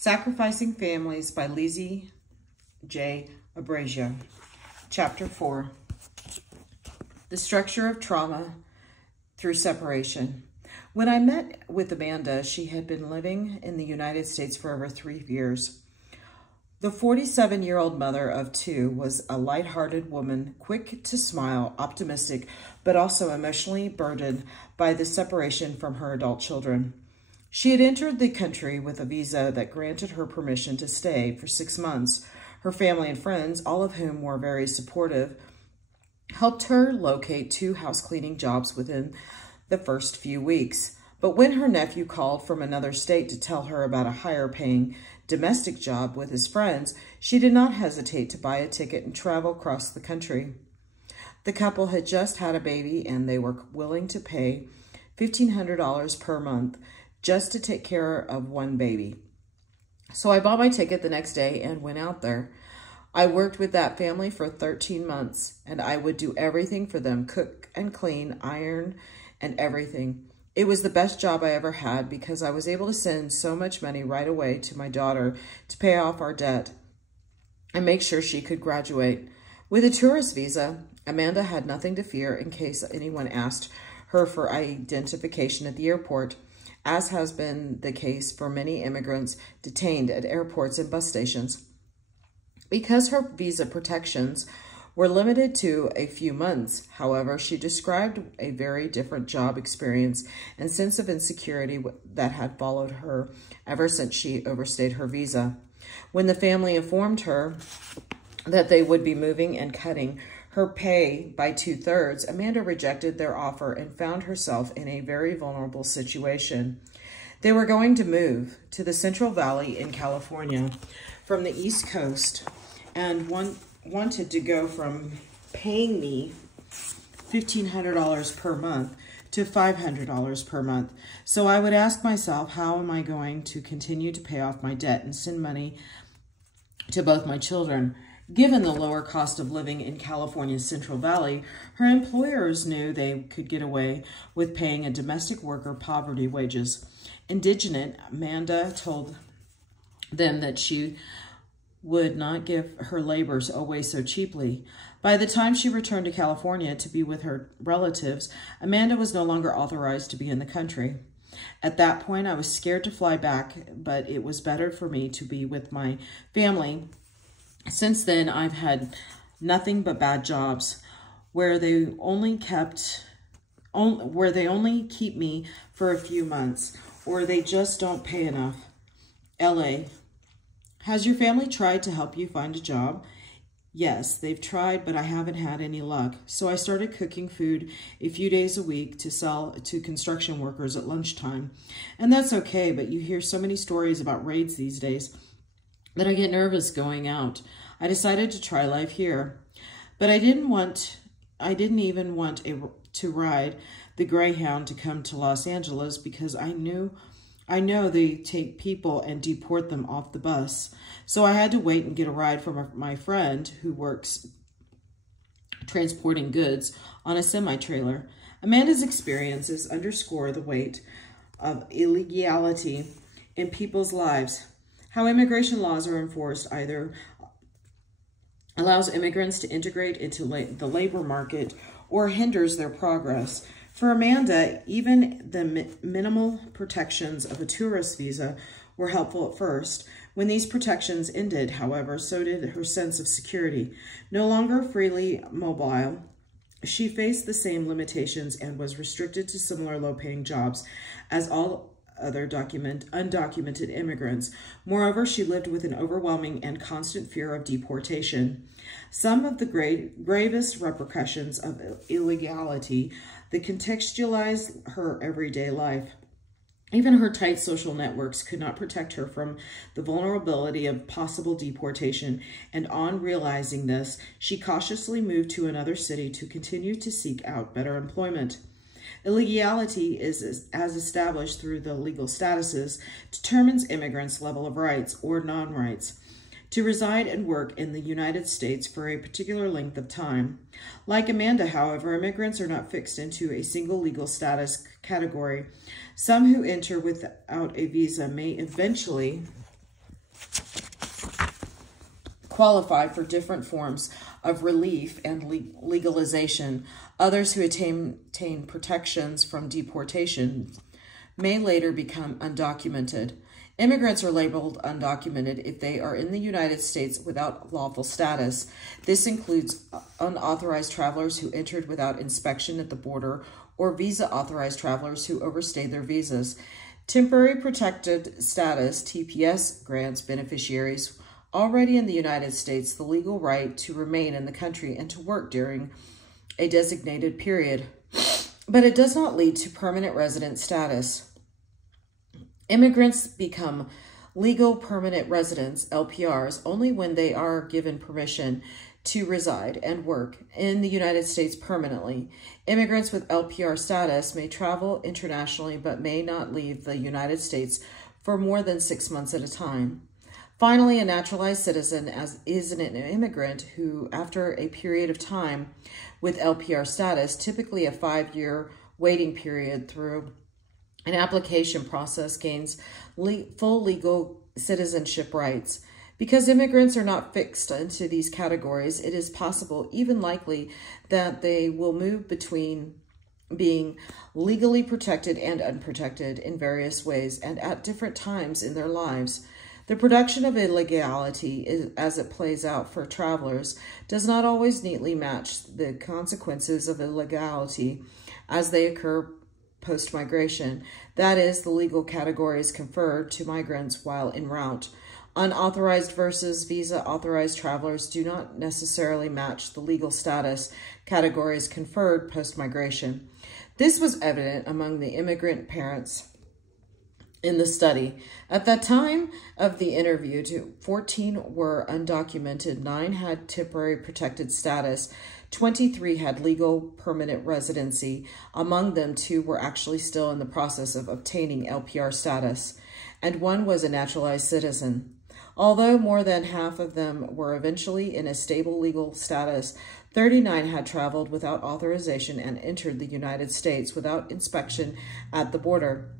Sacrificing Families by Leisy J. Abrego. Chapter 4. The Structure of Trauma Through Separation. When I met with Amanda, she had been living in the United States for over 3 years. The 47-year-old mother of 2 was a light-hearted woman, quick to smile, optimistic, but also emotionally burdened by the separation from her adult children. She had entered the country with a visa that granted her permission to stay for 6 months. Her family and friends, all of whom were very supportive, helped her locate 2 house-cleaning jobs within the first few weeks. But when her nephew called from another state to tell her about a higher-paying domestic job with his friends, she did not hesitate to buy a ticket and travel across the country. The couple had just had a baby, and they were willing to pay $1,500 per month just to take care of one baby. So I bought my ticket the next day and went out there. I worked with that family for 13 months, and I would do everything for them, cook and clean, iron, and everything. It was the best job I ever had because I was able to send so much money right away to my daughter to pay off our debt and make sure she could graduate. With a tourist visa, Amanda had nothing to fear in case anyone asked her for identification at the airport, as has been the case for many immigrants detained at airports and bus stations. Because her visa protections were limited to a few months, however, she described a very different job experience and sense of insecurity that had followed her ever since she overstayed her visa. When the family informed her that they would be moving and cutting her pay by 2/3, Amanda rejected their offer and found herself in a very vulnerable situation. They were going to move to the Central Valley in California from the East Coast and wanted to go from paying me $1,500 per month to $500 per month. So I would ask myself, how am I going to continue to pay off my debt and send money to both my children? Given the lower cost of living in California's Central Valley, her employers knew they could get away with paying a domestic worker poverty wages. Indignant, Amanda told them that she would not give her labors away so cheaply. By the time she returned to California to be with her relatives, Amanda was no longer authorized to be in the country. At that point, I was scared to fly back, but it was better for me to be with my family. Since then, I've had nothing but bad jobs where they only keep me for a few months, or they just don't pay enough. LA. Has your family tried to help you find a job? Yes, they've tried, but I haven't had any luck. So I started cooking food a few days a week to sell to construction workers at lunchtime. And that's okay, but you hear so many stories about raids these days that I get nervous going out. I decided to try life here, but I didn't even want to ride the Greyhound to come to Los Angeles because I know they take people and deport them off the bus. So I had to wait and get a ride from my friend who works transporting goods on a semi-trailer. Amanda's experiences underscore the weight of illegality in people's lives. How immigration laws are enforced either allows immigrants to integrate into the labor market or hinders their progress. For Amanda, even the minimal protections of a tourist visa were helpful at first. When these protections ended, however, so did her sense of security. No longer freely mobile, she faced the same limitations and was restricted to similar low-paying jobs as all other undocumented immigrants. Moreover, she lived with an overwhelming and constant fear of deportation. Some of the gravest repercussions of illegality that contextualized her everyday life. Even her tight social networks could not protect her from the vulnerability of possible deportation, and on realizing this, she cautiously moved to another city to continue to seek out better employment. Illegality is as established through the legal statuses, determines immigrants' level of rights or non-rights to reside and work in the United States for a particular length of time. Like Amanda, however, immigrants are not fixed into a single legal status category. Some who enter without a visa may eventually qualify for different forms of relief and legalization. Others who attain protections from deportation may later become undocumented. Immigrants are labeled undocumented if they are in the United States without lawful status. This includes unauthorized travelers who entered without inspection at the border or visa-authorized travelers who overstayed their visas. Temporary protected status, TPS, grants beneficiaries already in the United States the legal right to remain in the country and to work during a designated period, but it does not lead to permanent resident status. Immigrants become legal permanent residents, LPRs, only when they are given permission to reside and work in the United States permanently. Immigrants with LPR status may travel internationally but may not leave the United States for more than 6 months at a time. Finally, a naturalized citizen is an immigrant who, after a period of time with LPR status, typically a 5-year waiting period through an application process, gains full legal citizenship rights. Because immigrants are not fixed into these categories, it is possible, even likely, that they will move between being legally protected and unprotected in various ways and at different times in their lives. The production of illegality, as it plays out for travelers, does not always neatly match the consequences of illegality as they occur post-migration. That is, the legal categories conferred to migrants while en route. Unauthorized versus visa-authorized travelers do not necessarily match the legal status categories conferred post-migration. This was evident among the immigrant parents in the study. At the time of the interview, 14 were undocumented, 9 had temporary protected status, 23 had legal permanent residency. Among them, 2 were actually still in the process of obtaining LPR status, and 1 was a naturalized citizen. Although more than half of them were eventually in a stable legal status, 39 had traveled without authorization and entered the United States without inspection at the border.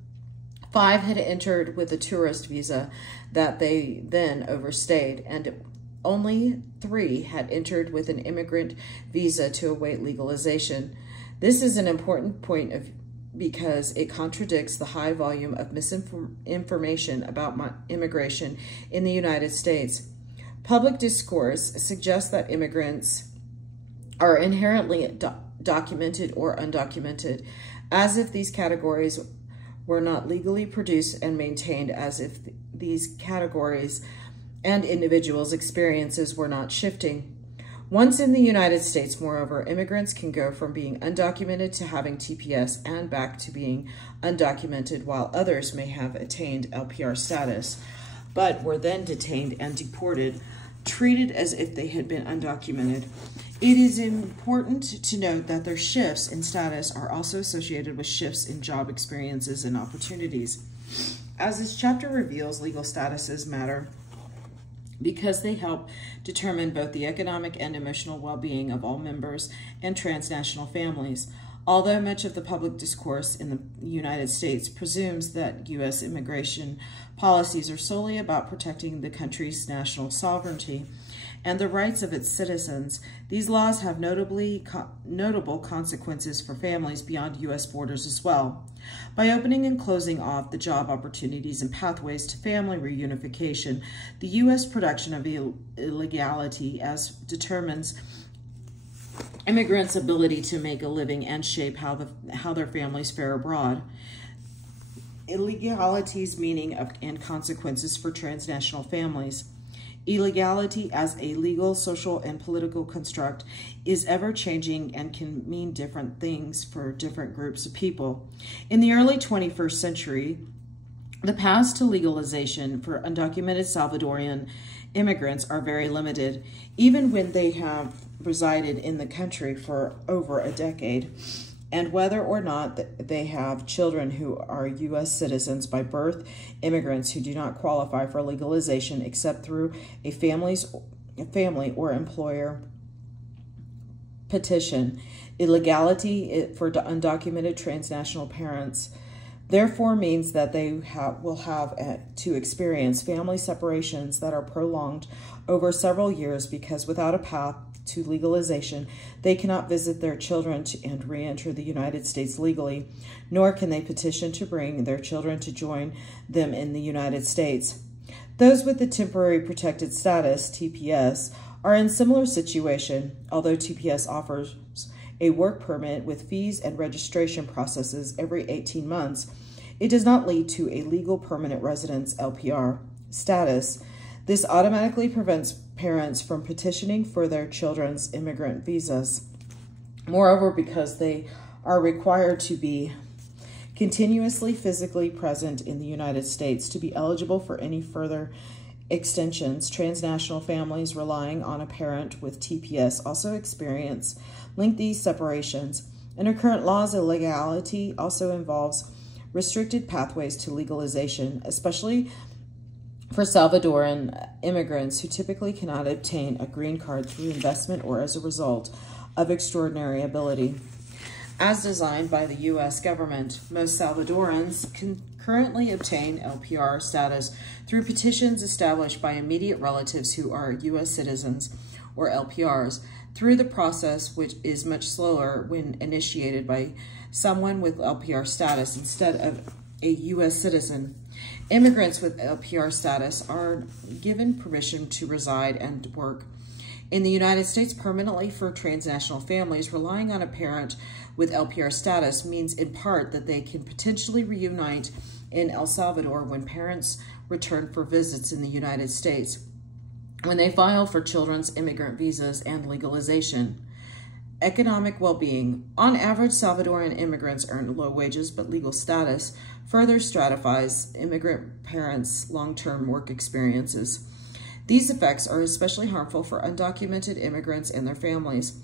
5 had entered with a tourist visa that they then overstayed, and only 3 had entered with an immigrant visa to await legalization. This is an important point because it contradicts the high volume of misinformation about immigration in the United States. Public discourse suggests that immigrants are inherently documented or undocumented, as if these categories were not legally produced, and maintained as if these categories and individuals' experiences were not shifting. Once in the United States, moreover, immigrants can go from being undocumented to having TPS and back to being undocumented, while others may have attained LPR status, but were then detained and deported, treated as if they had been undocumented. It is important to note that their shifts in status are also associated with shifts in job experiences and opportunities. As this chapter reveals, legal statuses matter because they help determine both the economic and emotional well-being of all members and transnational families. Although much of the public discourse in the United States presumes that U.S. immigration policies are solely about protecting the country's national sovereignty and the rights of its citizens, these laws have notable consequences for families beyond U.S. borders as well. By opening and closing off the job opportunities and pathways to family reunification, the U.S. production of illegality as determines immigrants' ability to make a living and shape how their families fare abroad. Illegality's meaning and consequences for transnational families. Illegality as a legal, social, and political construct is ever-changing and can mean different things for different groups of people. In the early 21st century, the paths to legalization for undocumented Salvadorian immigrants are very limited, even when they have resided in the country for over a decade, and whether or not they have children who are U.S. citizens by birth, immigrants who do not qualify for legalization except through a family or employer petition. Illegality for undocumented transnational parents therefore means that they will have to experience family separations that are prolonged over several years, because without a path to legalization, they cannot visit their children and re-enter the United States legally, nor can they petition to bring their children to join them in the United States. Those with the temporary protected status, TPS, are in similar situation, although TPS offers a work permit with fees and registration processes every 18 months. It does not lead to a legal permanent residence, LPR, status. This automatically prevents parents from petitioning for their children's immigrant visas. Moreover, because they are required to be continuously physically present in the United States to be eligible for any further extensions, transnational families relying on a parent with TPS also experience lengthy separations. Under current laws, illegality also involves restricted pathways to legalization, especially for Salvadoran immigrants who typically cannot obtain a green card through investment or as a result of extraordinary ability. As designed by the U.S. government, most Salvadorans can currently obtain LPR status through petitions established by immediate relatives who are U.S. citizens or LPRs, through the process, which is much slower when initiated by someone with LPR status instead of a U.S. citizen. Immigrants with LPR status are given permission to reside and work in the United States permanently. For transnational families, relying on a parent with LPR status means in part that they can potentially reunite in El Salvador when parents return for visits in the United States, when they file for children's immigrant visas and legalization. Economic well-being. On average, Salvadoran immigrants earn low wages but legal status further stratifies immigrant parents' long-term work experiences. These effects are especially harmful for undocumented immigrants and their families.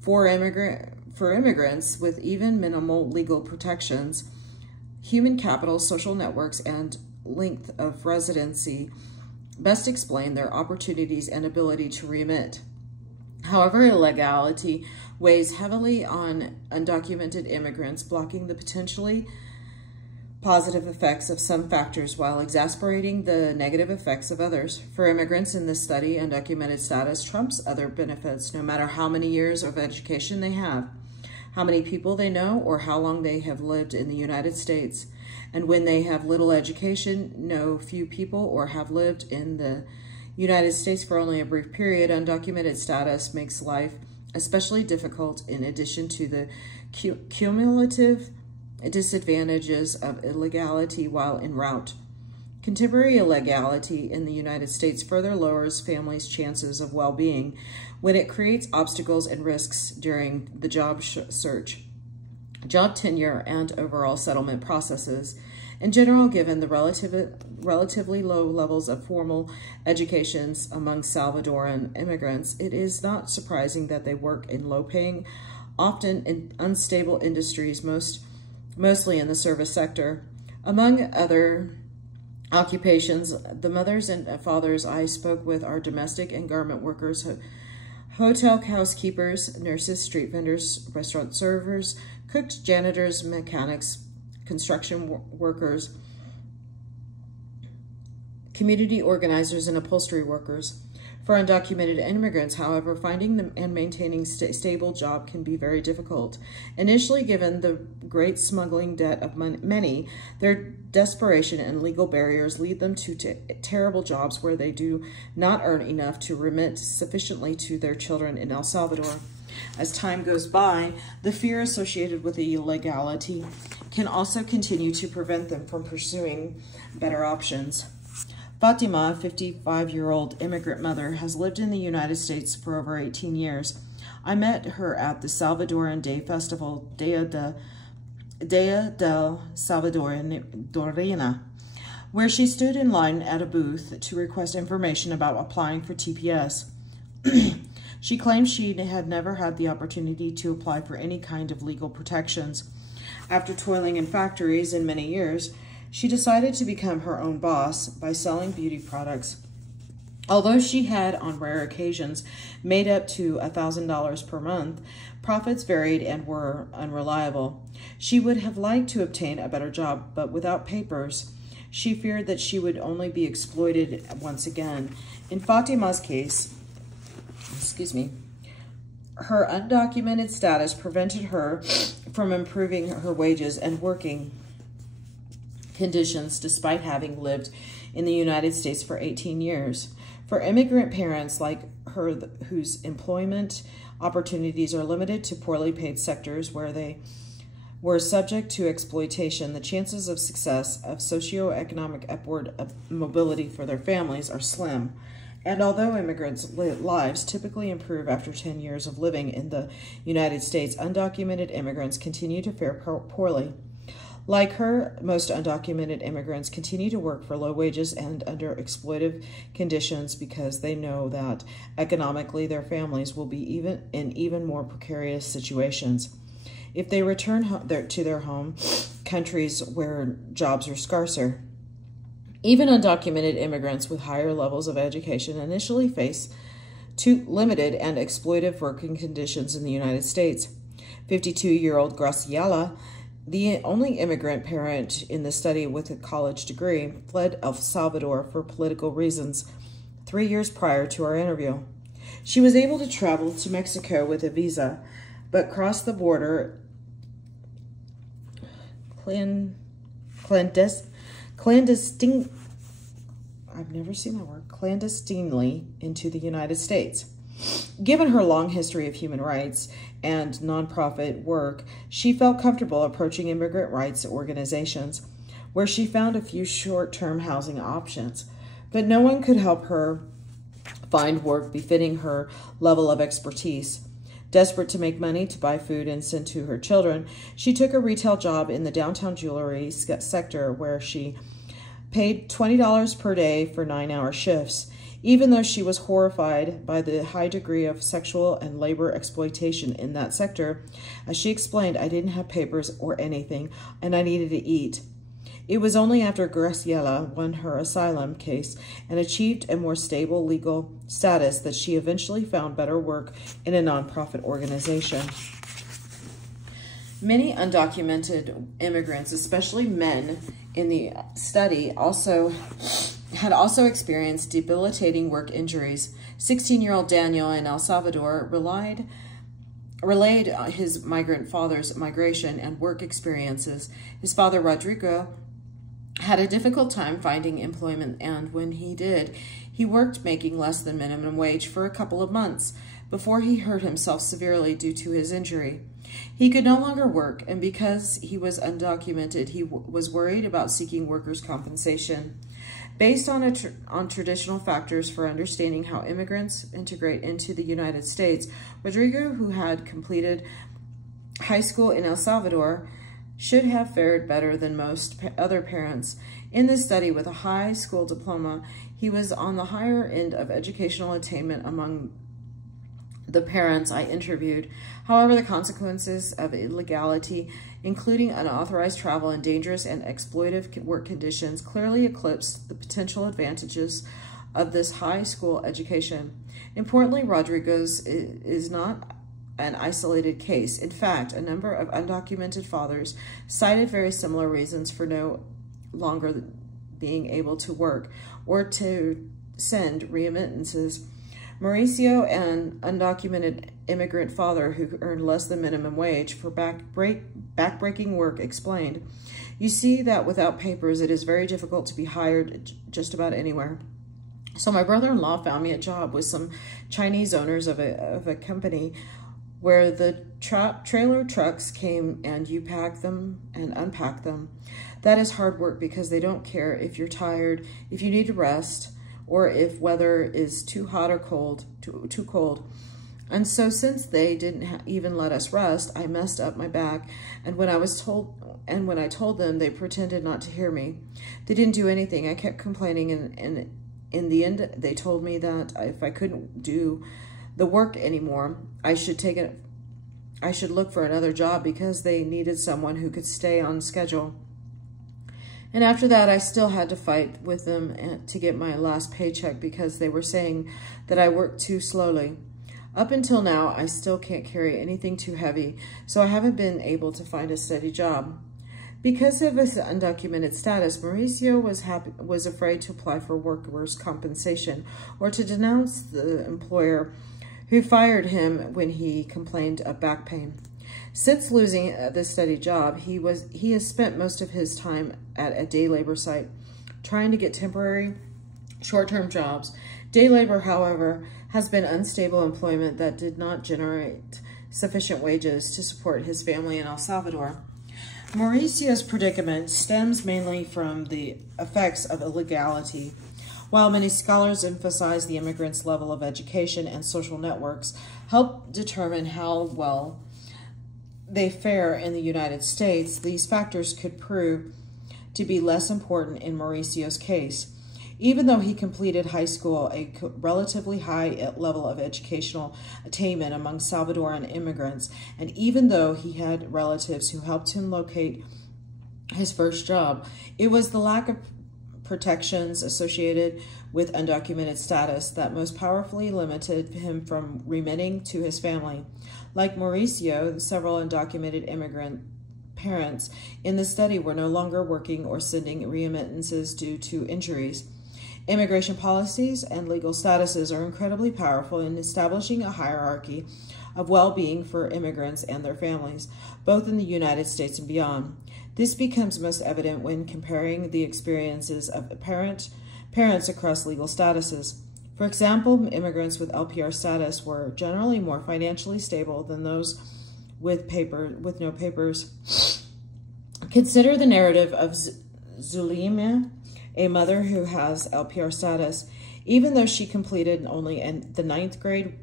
For immigrants with even minimal legal protections, human capital, social networks, and length of residency best explain their opportunities and ability to remit. However, illegality weighs heavily on undocumented immigrants, blocking the potentially positive effects of some factors while exacerbating the negative effects of others. For immigrants in this study, undocumented status trumps other benefits, no matter how many years of education they have, how many people they know, or how long they have lived in the United States. And when they have little education, know few people, or have lived in the United States for only a brief period, undocumented status makes life especially difficult, in addition to the cumulative disadvantages of illegality while en route. Contemporary illegality in the United States further lowers families' chances of well-being when it creates obstacles and risks during the job search, job tenure, and overall settlement processes. In general, given the relatively low levels of formal educations among Salvadoran immigrants, it is not surprising that they work in low-paying, often in unstable industries, mostly in the service sector. Among other occupations, the mothers and fathers I spoke with are domestic and garment workers, hotel housekeepers, nurses, street vendors, restaurant servers, cooks, janitors, mechanics, construction workers, community organizers, and upholstery workers. For undocumented immigrants, however, finding them and maintaining stable job can be very difficult. Initially, given the great smuggling debt of many, their desperation and legal barriers lead them to terrible jobs where they do not earn enough to remit sufficiently to their children in El Salvador. As time goes by, the fear associated with the illegality can also continue to prevent them from pursuing better options. Fatima, a 55-year-old immigrant mother, has lived in the United States for over 18 years. I met her at the Salvadoran Day Festival, Dia del Salvadorina, where she stood in line at a booth to request information about applying for TPS. She claimed she had never had the opportunity to apply for any kind of legal protections. After toiling in factories in many years, she decided to become her own boss by selling beauty products. Although she had, on rare occasions, made up to $1,000 per month, profits varied and were unreliable. She would have liked to obtain a better job, but without papers, she feared that she would only be exploited once again. In Fatima's case, her undocumented status prevented her from improving her wages and working conditions despite having lived in the United States for 18 years. For immigrant parents like her whose employment opportunities are limited to poorly paid sectors where they were subject to exploitation, the chances of success of socioeconomic upward mobility for their families are slim. And although immigrants' lives typically improve after 10 years of living in the United States, undocumented immigrants continue to fare poorly. Like her, most undocumented immigrants continue to work for low wages and under exploitive conditions because they know that economically their families will be in even more precarious situations if they return to their home countries where jobs are scarcer. Even undocumented immigrants with higher levels of education initially face too limited and exploitive working conditions in the United States. 52-year-old Graciela, the only immigrant parent in the study with a college degree, fled El Salvador for political reasons 3 years prior to our interview. She was able to travel to Mexico with a visa, but crossed the border clandestinely into the United States. Given her long history of human rights and nonprofit work, she felt comfortable approaching immigrant rights organizations, where she found a few short-term housing options. But no one could help her find work befitting her level of expertise. Desperate to make money to buy food and send to her children, she took a retail job in the downtown jewelry sector where she paid $20 per day for 9-hour shifts. Even though she was horrified by the high degree of sexual and labor exploitation in that sector, as she explained, I didn't have papers or anything, and I needed to eat. It was only after Graciela won her asylum case and achieved a more stable legal status that she eventually found better work in a nonprofit organization. Many undocumented immigrants, especially men in the study, had also experienced debilitating work injuries. 16-year-old Daniel in El Salvador relayed his migrant father's migration and work experiences. His father, Rodrigo, had a difficult time finding employment, and when he did, he worked making less than minimum wage for a couple of months before he hurt himself severely due to his injury. He could no longer work, and because he was undocumented, he was worried about seeking workers' compensation. Based on traditional factors for understanding how immigrants integrate into the United States, Rodrigo, who had completed high school in El Salvador, should have fared better than most other parents. In this study, with a high school diploma, he was on the higher end of educational attainment among the parents I interviewed. However, the consequences of illegality, including unauthorized travel and dangerous and exploitive work conditions, clearly eclipsed the potential advantages of this high school education. Importantly, Rodrigo's is not an isolated case. In fact, a number of undocumented fathers cited very similar reasons for no longer being able to work or to send remittances. Mauricio, an undocumented immigrant father who earned less than minimum wage for backbreaking work, explained, "You see that without papers, it is very difficult to be hired just about anywhere. So my brother-in-law found me a job with some Chinese owners of a company where the trailer trucks came and you pack them and unpack them. That is hard work because they don't care if you're tired, if you need to rest, or if weather is too hot or cold, too cold. And so since they didn't even let us rest, I messed up my back, and when I told them, they pretended not to hear me. They didn't do anything. I kept complaining, and in the end, they told me that if I couldn't do the work anymore, I should look for another job because they needed someone who could stay on schedule. And after that, I still had to fight with them to get my last paycheck because they were saying that I worked too slowly. Up until now, I still can't carry anything too heavy, so I haven't been able to find a steady job. Because of his undocumented status, Mauricio was afraid to apply for workers' compensation or to denounce the employer who fired him when he complained of back pain. Since losing the steady job, he has spent most of his time at a day labor site, trying to get temporary, short-term jobs. Day labor, however, has been unstable employment that did not generate sufficient wages to support his family in El Salvador. Mauricio's predicament stems mainly from the effects of illegality. While many scholars emphasize the immigrants' level of education and social networks help determine how well they fare in the United States, these factors could prove to be less important in Mauricio's case. Even though he completed high school, a relatively high level of educational attainment among Salvadoran immigrants, and even though he had relatives who helped him locate his first job, it was the lack of protections associated with undocumented status that most powerfully limited him from remitting to his family. Like Mauricio, several undocumented immigrant parents in the study were no longer working or sending remittances due to injuries. Immigration policies and legal statuses are incredibly powerful in establishing a hierarchy of well-being for immigrants and their families, both in the United States and beyond. This becomes most evident when comparing the experiences of parents across legal statuses. For example, immigrants with LPR status were generally more financially stable than those with no papers. Consider the narrative of Zulema, a mother who has LPR status. Even though she completed only the 9th grade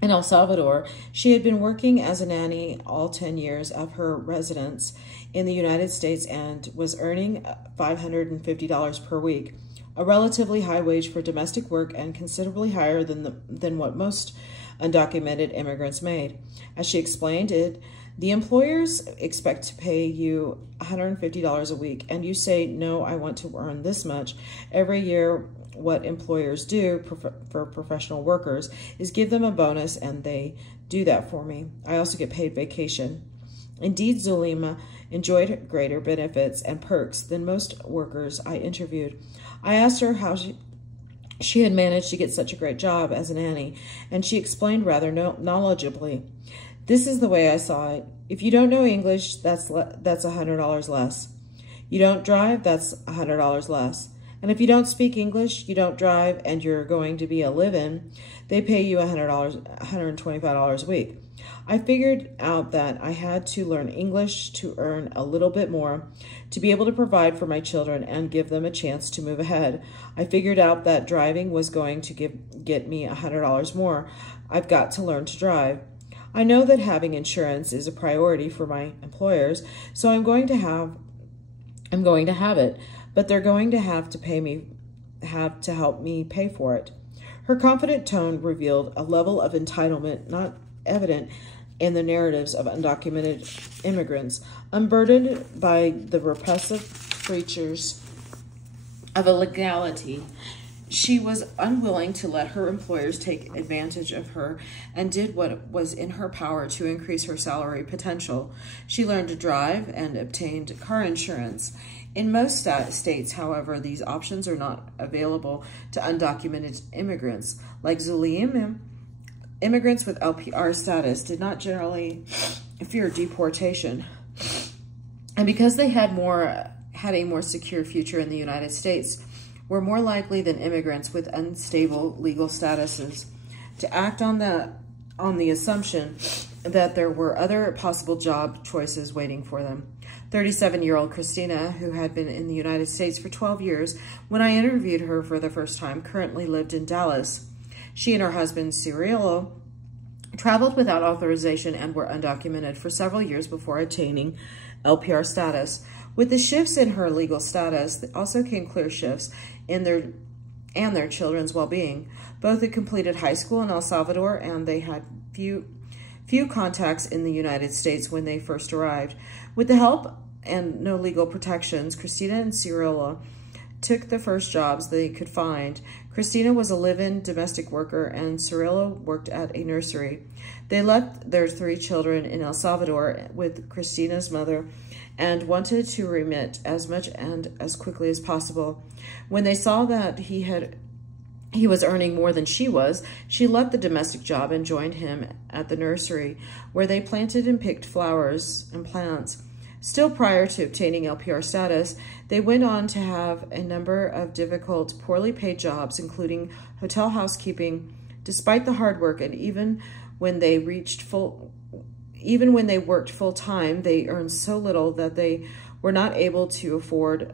in El Salvador, she had been working as a nanny all 10 years of her residence in the United States and was earning $550 per week, a relatively high wage for domestic work and considerably higher than what most undocumented immigrants made. As she explained it, the employers expect to pay you $150 a week, and you say, no, I want to earn this much. Every year, what employers do for professional workers is give them a bonus, and they do that for me. I also get paid vacation. Indeed, Zulema enjoyed greater benefits and perks than most workers I interviewed. I asked her how she had managed to get such a great job as a nanny, and she explained rather knowledgeably. This is the way I saw it. If you don't know English, that's $100 less. You don't drive, that's $100 less. And if you don't speak English, you don't drive, and you're going to be a live-in, they pay you $125 a week. I figured out that I had to learn English to earn a little bit more, to be able to provide for my children and give them a chance to move ahead. I figured out that driving was going to get me $100 more. I've got to learn to drive. I know that having insurance is a priority for my employers, so I'm going to have it, but they're going to have to help me pay for it. Her confident tone revealed a level of entitlement not evident in the narratives of undocumented immigrants, unburdened by the repressive creatures of illegality. She was unwilling to let her employers take advantage of her and did what was in her power to increase her salary potential. She learned to drive and obtained car insurance. In most states, however, these options are not available to undocumented immigrants. Like Zulema, immigrants with LPR status did not generally fear deportation. And because they had a more secure future in the United States, were more likely than immigrants with unstable legal statuses to act on the assumption that there were other possible job choices waiting for them. 37-year-old Christina, who had been in the United States for 12 years when I interviewed her for the first time, currently lived in Dallas. She and her husband, Cirillo, traveled without authorization and were undocumented for several years before attaining LPR status. With the shifts in her legal status, also came clear shifts in their children's well-being. Both had completed high school in El Salvador, and they had few contacts in the United States when they first arrived. With the help and no legal protections, Christina and Cirilla took the first jobs they could find. Christina was a live-in domestic worker, and Cirilla worked at a nursery. They left their 3 children in El Salvador with Christina's mother and wanted to remit as much and as quickly as possible. When they saw that he was earning more than she was, she left the domestic job and joined him at the nursery, where they planted and picked flowers and plants. Still prior to obtaining LPR status, they went on to have a number of difficult, poorly paid jobs, including hotel housekeeping. Despite the hard work, and even when they worked full time, they earned so little that they were not able to afford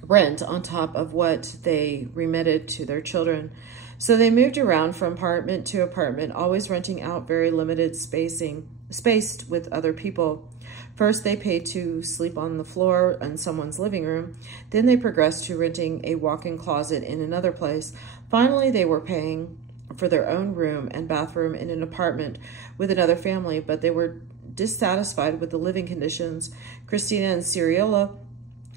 rent on top of what they remitted to their children. So they moved around from apartment to apartment, always renting out very limited spaced with other people. First, they paid to sleep on the floor in someone's living room. Then they progressed to renting a walk-in closet in another place. Finally, they were paying for their own room and bathroom in an apartment with another family, but they were dissatisfied with the living conditions. Christina and Cirilla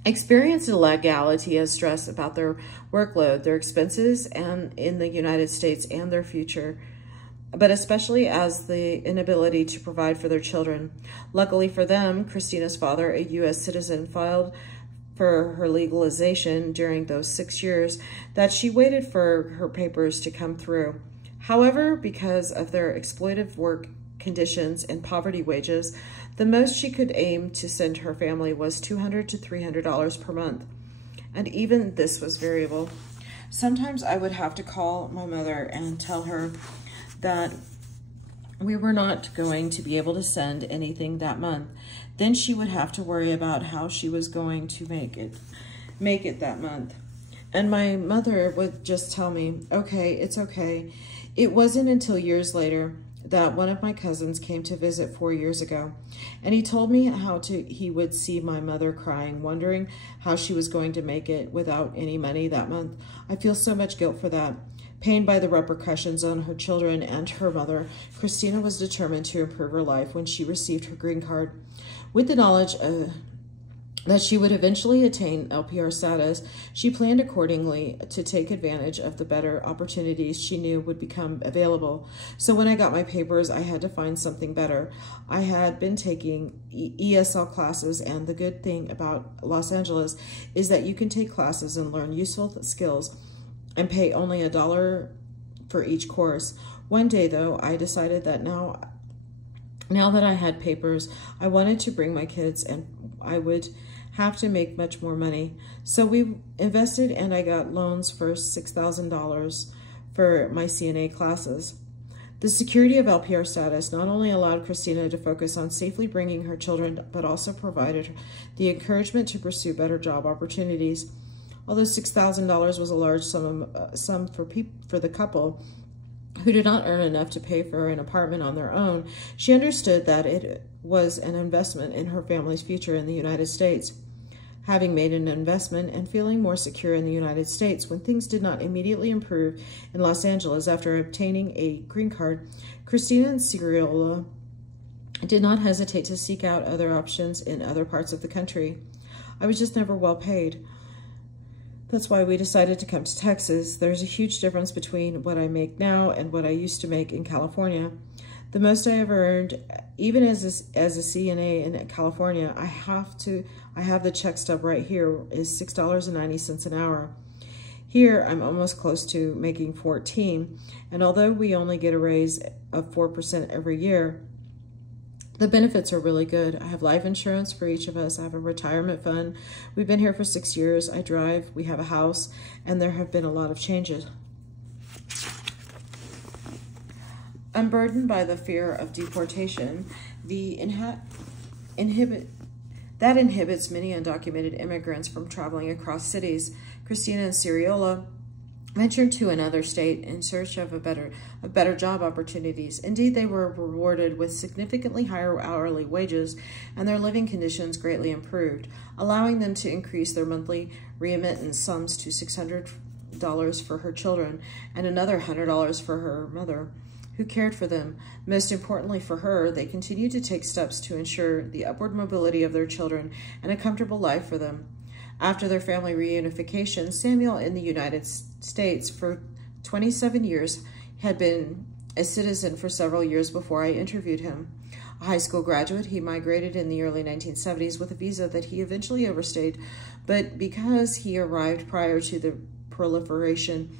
experienced illegality as stress about their workload, their expenses, and in the United States and their future, but especially as the inability to provide for their children. Luckily for them, Christina's father, a U.S. citizen, filed for her legalization during those 6 years that she waited for her papers to come through. However, because of their exploitive work conditions and poverty wages, the most she could aim to send her family was $200 to $300 per month. And even this was variable. Sometimes I would have to call my mother and tell her that we were not going to be able to send anything that month. Then she would have to worry about how she was going to make it that month. And my mother would just tell me, okay, it's okay. It wasn't until years later that one of my cousins came to visit 4 years ago, and he told me how he would see my mother crying, wondering how she was going to make it without any money that month. I feel so much guilt for that. Pained by the repercussions on her children and her mother, Christina was determined to improve her life when she received her green card. With the knowledge that she would eventually attain LPR status, she planned accordingly to take advantage of the better opportunities she knew would become available. So when I got my papers, I had to find something better. I had been taking ESL classes, and the good thing about Los Angeles is that you can take classes and learn useful skills and pay only $1 for each course. One day, though, I decided that now that I had papers, I wanted to bring my kids, and I would have to make much more money. So we invested, and I got loans for $6,000 for my CNA classes. The security of LPR status not only allowed Christina to focus on safely bringing her children, but also provided the encouragement to pursue better job opportunities. Although $6,000 was a large sum for the couple who did not earn enough to pay for an apartment on their own, she understood that it was an investment in her family's future in the United States. Having made an investment and feeling more secure in the United States when things did not immediately improve in Los Angeles after obtaining a green card, Christina and Cirilla did not hesitate to seek out other options in other parts of the country. I was just never well paid. That's why we decided to come to Texas. There's a huge difference between what I make now and what I used to make in California. The most I ever earned, even as a CNA in California, I have the check stub right here, is $6.90 an hour. Here, I'm almost close to making $14, and although we only get a raise of 4% every year, the benefits are really good. I have life insurance for each of us. I have a retirement fund. We've been here for 6 years. I drive. We have a house, and there have been a lot of changes. Unburdened by the fear of deportation, that inhibits many undocumented immigrants from traveling across cities. Christina and Cirilla ventured to another state in search of better job opportunities. Indeed, they were rewarded with significantly higher hourly wages, and their living conditions greatly improved, allowing them to increase their monthly remittance sums to $600 for her children and another $100 for her mother. who cared for them. Most importantly for her, they continued to take steps to ensure the upward mobility of their children and a comfortable life for them. After their family reunification, Samuel in the United States for 27 years had been a citizen for several years before I interviewed him. A high school graduate, he migrated in the early 1970s with a visa that he eventually overstayed, but because he arrived prior to the proliferation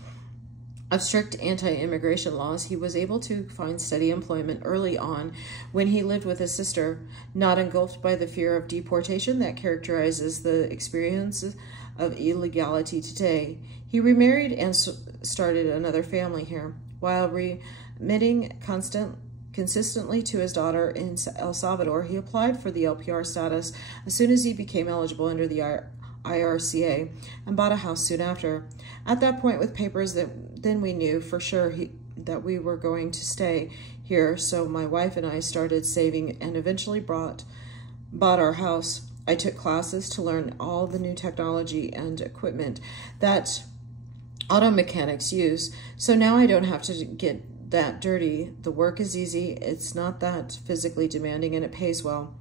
of strict anti-immigration laws, he was able to find steady employment early on when he lived with his sister, not engulfed by the fear of deportation that characterizes the experiences of illegality today. He remarried and started another family here, while remitting consistently to his daughter in El Salvador. He applied for the LPR status as soon as he became eligible under the IRCA and bought a house soon after. At that point, with papers, then we knew for sure that we were going to stay here, so my wife and I started saving and eventually bought our house. I took classes to learn all the new technology and equipment that auto mechanics use, so now I don't have to get that dirty. The work is easy, it's not that physically demanding, and it pays well.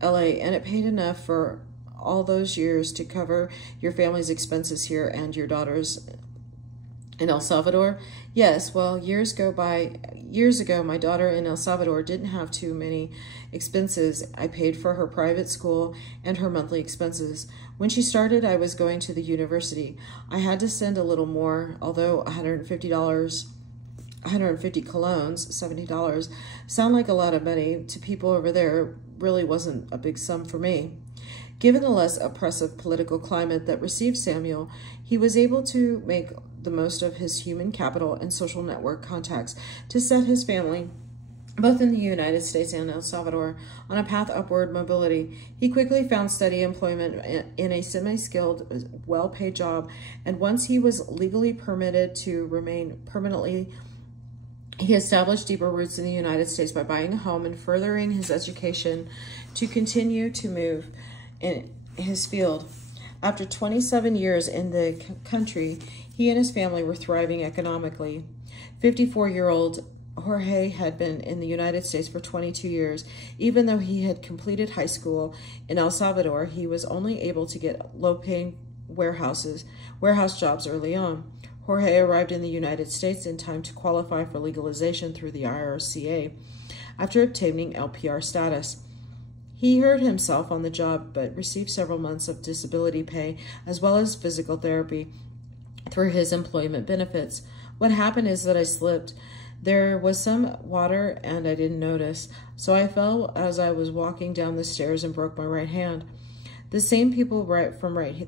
LA, and it paid enough for all those years to cover your family's expenses here and your daughter's in El Salvador? Yes, well, years ago, my daughter in El Salvador didn't have too many expenses. I paid for her private school and her monthly expenses. When she started, I was going to the university. I had to send a little more, although $150 colognes, $70, sound like a lot of money to people over there. Really wasn't a big sum for me. Given the less oppressive political climate that received Samuel, he was able to make the most of his human capital and social network contacts to set his family, both in the United States and El Salvador, on a path upward mobility. He quickly found steady employment in a semi-skilled, well-paid job, and once he was legally permitted to remain permanently, he established deeper roots in the United States by buying a home and furthering his education to continue to move in his field. After 27 years in the country, he and his family were thriving economically. 54-year-old Jorge had been in the United States for 22 years. Even though he had completed high school in El Salvador, he was only able to get low-paying warehouse jobs early on. Jorge arrived in the United States in time to qualify for legalization through the IRCA after obtaining LPR status. He hurt himself on the job, but received several months of disability pay as well as physical therapy through his employment benefits. What happened is that I slipped. There was some water and I didn't notice, so I fell as I was walking down the stairs and broke my right hand. The same people right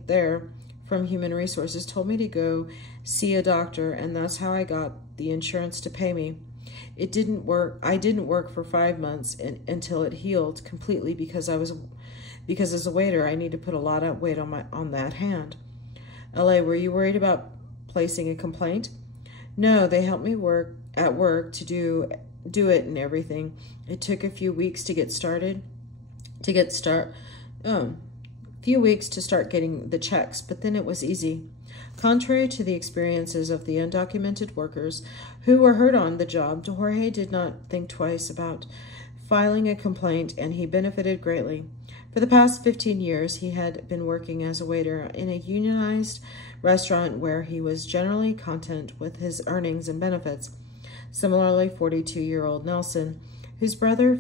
there from Human Resources told me to go see a doctor, and that's how I got the insurance to pay me. It didn't work. I didn't work for 5 months until it healed completely because as a waiter I need to put a lot of weight on that hand. LA, were you worried about placing a complaint? No, they helped me at work to do it and everything. It took a few weeks to get started. Few weeks to start getting the checks, but then it was easy. Contrary to the experiences of the undocumented workers who were hurt on the job, Jorge did not think twice about filing a complaint, and he benefited greatly. For the past 15 years, he had been working as a waiter in a unionized restaurant where he was generally content with his earnings and benefits. Similarly, 42-year-old Nelson, whose brother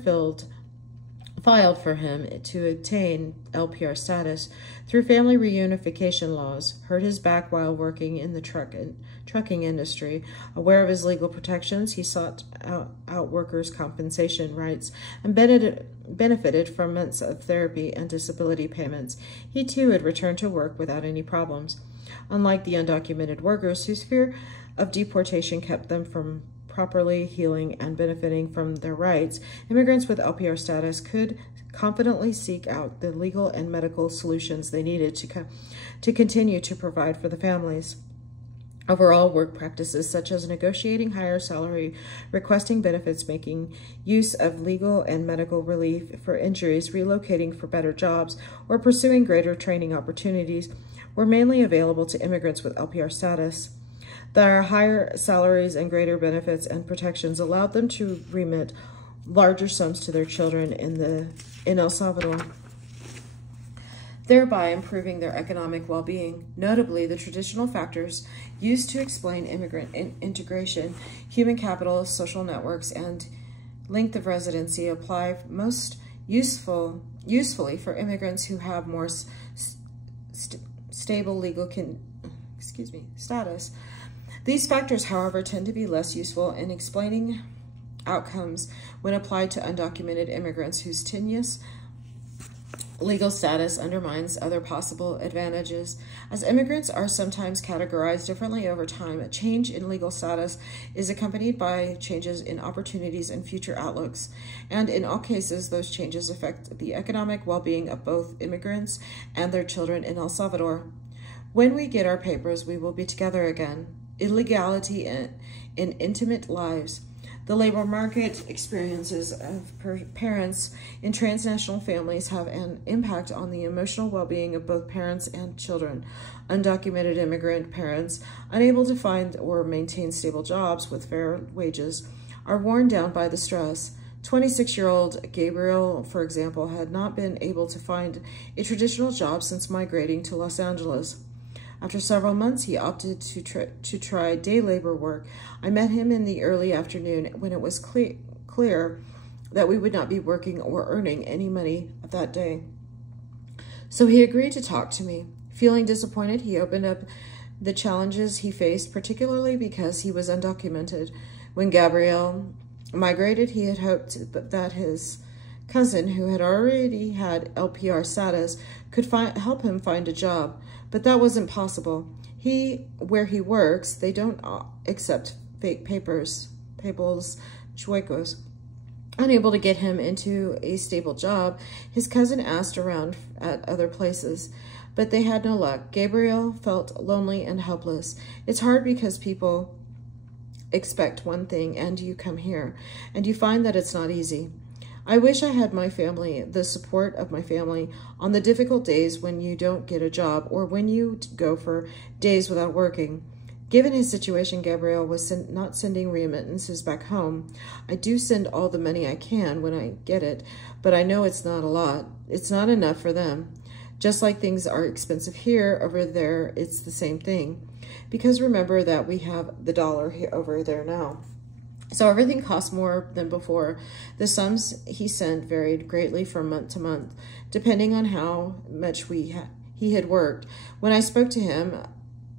filed for him to obtain LPR status through family reunification laws, hurt his back while working in the trucking industry. Aware of his legal protections, he sought out workers' compensation rights and benefited from months of therapy and disability payments. He too had returned to work without any problems. Unlike the undocumented workers whose fear of deportation kept them from properly healing and benefiting from their rights, immigrants with LPR status could confidently seek out the legal and medical solutions they needed to continue to provide for the families. Overall work practices such as negotiating higher salary, requesting benefits, making use of legal and medical relief for injuries, relocating for better jobs, or pursuing greater training opportunities were mainly available to immigrants with LPR status. Their higher salaries and greater benefits and protections allowed them to remit larger sums to their children in El Salvador, thereby improving their economic well-being. Notably, the traditional factors used to explain immigrant integration, human capital, social networks, and length of residency apply most usefully for immigrants who have more stable legal status. These factors, however, tend to be less useful in explaining outcomes when applied to undocumented immigrants whose tenuous legal status undermines other possible advantages. As immigrants are sometimes categorized differently over time, a change in legal status is accompanied by changes in opportunities and future outlooks, and in all cases, those changes affect the economic well-being of both immigrants and their children in El Salvador. When we get our papers, we will be together again. Illegality in intimate lives. The labor market experiences of parents in transnational families have an impact on the emotional well-being of both parents and children. Undocumented immigrant parents, unable to find or maintain stable jobs with fair wages, are worn down by the stress. 26-year-old Gabriel, for example, had not been able to find a traditional job since migrating to Los Angeles. After several months, he opted to try day labor work. I met him in the early afternoon when it was clear that we would not be working or earning any money that day. So he agreed to talk to me. Feeling disappointed, he opened up the challenges he faced, particularly because he was undocumented. When Gabriel migrated, he had hoped that his cousin, who had already had LPR status, could help him find a job. But that wasn't possible. Where he works, they don't accept fake papers, chuecos. Unable to get him into a stable job, his cousin asked around at other places, but they had no luck. Gabriel felt lonely and helpless. It's hard because people expect one thing and you come here, and you find that it's not easy. I wish I had my family, the support of my family, on the difficult days when you don't get a job or when you go for days without working. Given his situation, Gabriel was not sending remittances back home. I do send all the money I can when I get it, but I know it's not a lot. It's not enough for them. Just like things are expensive here, over there, it's the same thing. Because remember that we have the dollar here over there now. So everything cost more than before. The sums he sent varied greatly from month to month, depending on how much he had worked. When I spoke to him,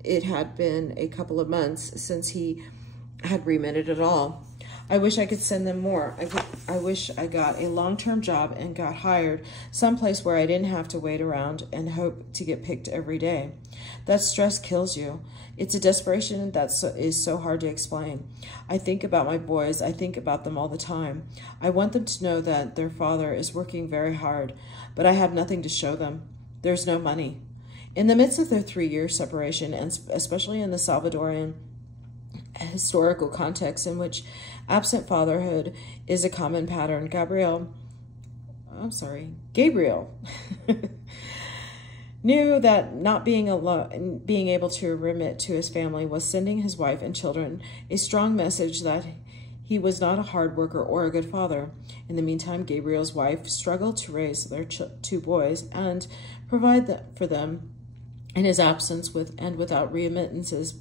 it had been a couple of months since he had remitted at all. I wish I could send them more. I wish I got a long-term job and got hired someplace where I didn't have to wait around and hope to get picked every day. That stress kills you. It's a desperation that is so hard to explain. I think about my boys. I think about them all the time. I want them to know that their father is working very hard, but I have nothing to show them. There's no money. In the midst of their 3-year separation, and especially in the Salvadorian historical context in which absent fatherhood is a common pattern, Gabriel knew that not being able to remit to his family was sending his wife and children a strong message that he was not a hard worker or a good father. In the meantime, Gabriel's wife struggled to raise their 2 boys and provide for them in his absence without remittances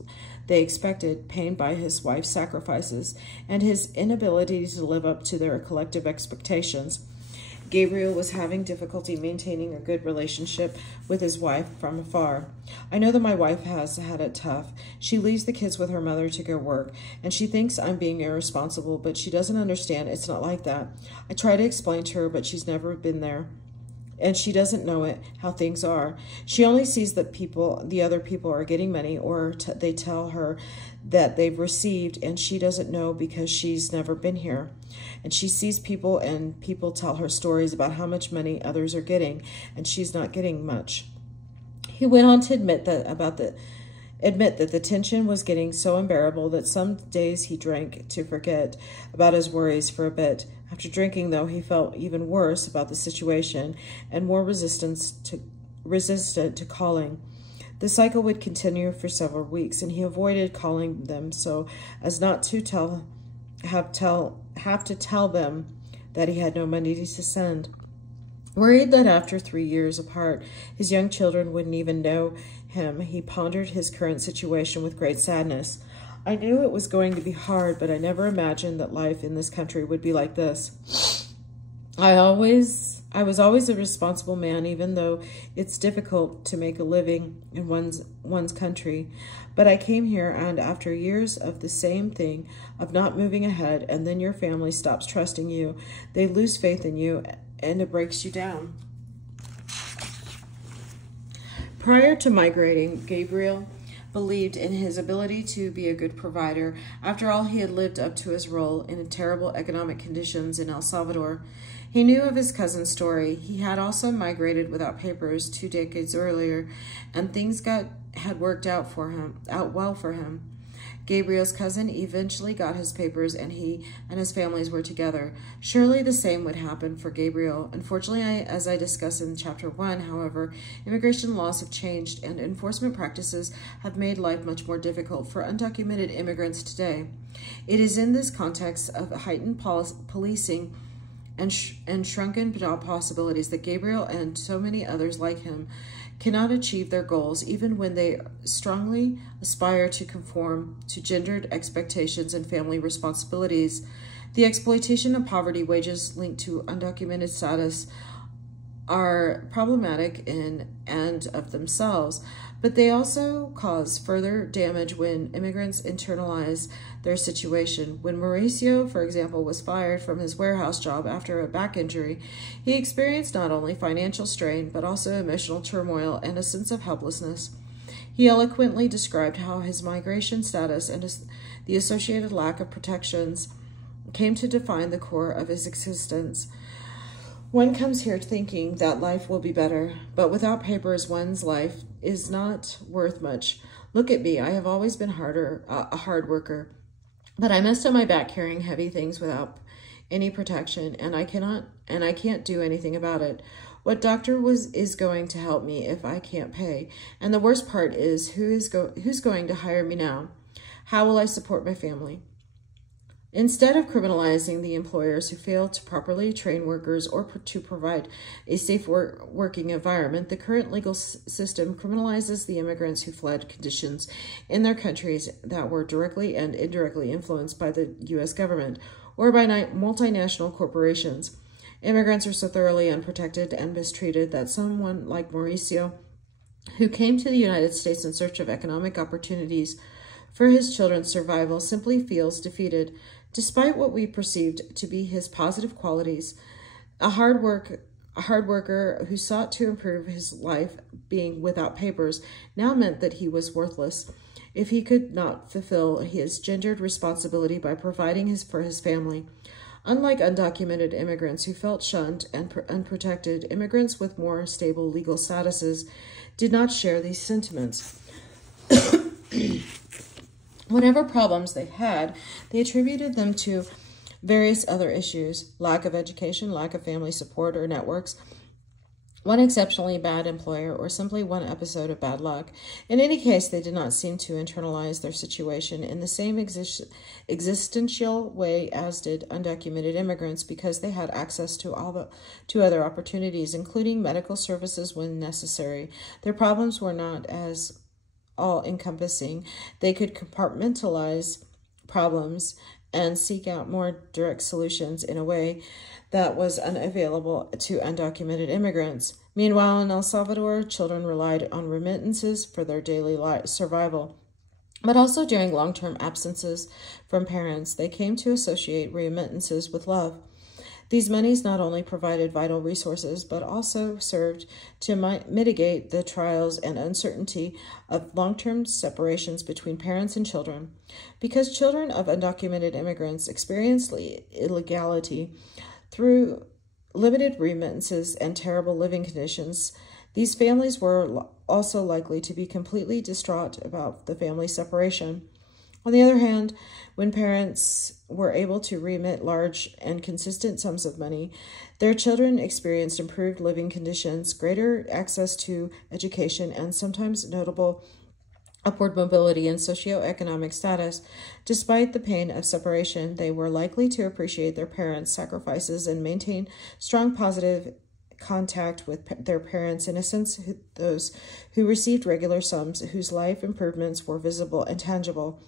they expected, pained by his wife's sacrifices and his inability to live up to their collective expectations. Gabriel was having difficulty maintaining a good relationship with his wife from afar. I know that my wife has had it tough. She leaves the kids with her mother to go work, and she thinks I'm being irresponsible, but she doesn't understand it's not like that. I try to explain to her, but she's never been there, and she doesn't know how things are. She only sees that the other people are getting money, or they tell her that they've received, and she doesn't know because she's never been here. And she sees people, and people tell her stories about how much money others are getting, and she's not getting much. He went on to admit that the tension was getting so unbearable that some days he drank to forget about his worries for a bit. After drinking, though, he felt even worse about the situation and more resistant to calling. The cycle would continue for several weeks, and he avoided calling them so as not to have to tell them that he had no money to send. Worried that after 3 years apart, his young children wouldn't even know him, he pondered his current situation with great sadness. I knew it was going to be hard, but I never imagined that life in this country would be like this. I was always a responsible man, even though it's difficult to make a living in one's country. But I came here, and after years of the same thing, of not moving ahead, and then your family stops trusting you, they lose faith in you, and it breaks you down. Prior to migrating, Gabriel believed in his ability to be a good provider. After all, he had lived up to his role in terrible economic conditions in El Salvador. He knew of his cousin's story. He had also migrated without papers 2 decades earlier, and things had worked out well for him. Gabriel's cousin eventually got his papers, and he and his families were together. Surely the same would happen for Gabriel. Unfortunately, as I discussed in Chapter 1, however, immigration laws have changed, and enforcement practices have made life much more difficult for undocumented immigrants today. It is in this context of heightened policing and shrunken job possibilities that Gabriel and so many others like him cannot achieve their goals, even when they strongly aspire to conform to gendered expectations and family responsibilities. The exploitation of poverty wages linked to undocumented status are problematic in and of themselves, but they also cause further damage when immigrants internalize their situation. When Mauricio, for example, was fired from his warehouse job after a back injury, he experienced not only financial strain, but also emotional turmoil and a sense of helplessness. He eloquently described how his migration status and the associated lack of protections came to define the core of his existence. One comes here thinking that life will be better, but without papers, one's life is not worth much. Look at me. I have always been a hard worker, but I messed up my back carrying heavy things without any protection, and I can't do anything about it. What doctor is going to help me if I can't pay? And the worst part is, who's going to hire me now? How will I support my family? Instead of criminalizing the employers who fail to properly train workers or to provide a safe working environment, the current legal system criminalizes the immigrants who fled conditions in their countries that were directly and indirectly influenced by the U.S. government or by multinational corporations. Immigrants are so thoroughly unprotected and mistreated that someone like Mauricio, who came to the United States in search of economic opportunities for his children's survival, simply feels defeated. Despite what we perceived to be his positive qualities, a hard worker who sought to improve his life being without papers now meant that he was worthless if he could not fulfill his gendered responsibility by providing for his family. Unlike undocumented immigrants who felt shunned and unprotected, immigrants with more stable legal statuses did not share these sentiments. Whatever problems they had, they attributed them to various other issues: lack of education, lack of family support or networks, one exceptionally bad employer, or simply one episode of bad luck. In any case, they did not seem to internalize their situation in the same existential way as did undocumented immigrants, because they had access to other opportunities, including medical services when necessary. Their problems were not as all-encompassing. They could compartmentalize problems and seek out more direct solutions in a way that was unavailable to undocumented immigrants. Meanwhile, in El Salvador, children relied on remittances for their daily survival. But also during long-term absences from parents, they came to associate remittances with love. These monies not only provided vital resources, but also served to mitigate the trials and uncertainty of long-term separations between parents and children. Because children of undocumented immigrants experienced illegality through limited remittances and terrible living conditions, these families were also likely to be completely distraught about the family separation. On the other hand, when parents were able to remit large and consistent sums of money, their children experienced improved living conditions, greater access to education, and sometimes notable upward mobility in socioeconomic status. Despite the pain of separation, they were likely to appreciate their parents' sacrifices and maintain strong positive contact with their parents, in a sense, those who received regular sums, whose life improvements were visible and tangible.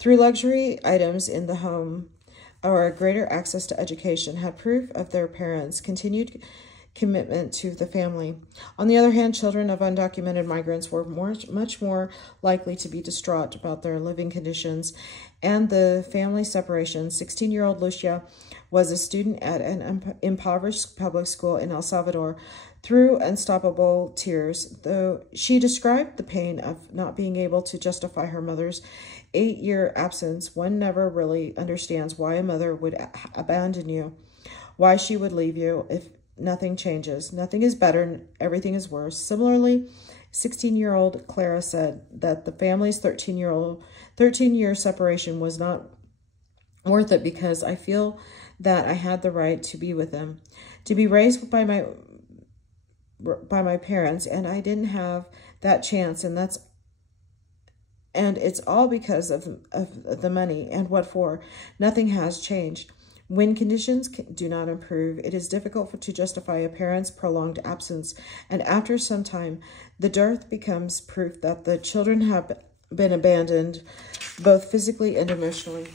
Through luxury items in the home or greater access to education, had proof of their parents' continued commitment to the family. On the other hand, children of undocumented migrants were much more likely to be distraught about their living conditions and the family separation. 16-year-old Lucia was a student at an impoverished public school in El Salvador. Through unstoppable tears, though she described the pain of not being able to justify her mother's 8-year absence. One never really understands why a mother would abandon you, why she would leave you if nothing changes. Nothing is better, everything is worse. Similarly, 16-year-old Clara said that the family's 13-year separation was not worth it because I feel that I had the right to be with them, to be raised by my parents, and I didn't have that chance, and it's all because of the money. And what for? Nothing has changed. When conditions do not improve, it is difficult to justify a parent's prolonged absence, and after some time, the dearth becomes proof that the children have been abandoned, both physically and emotionally.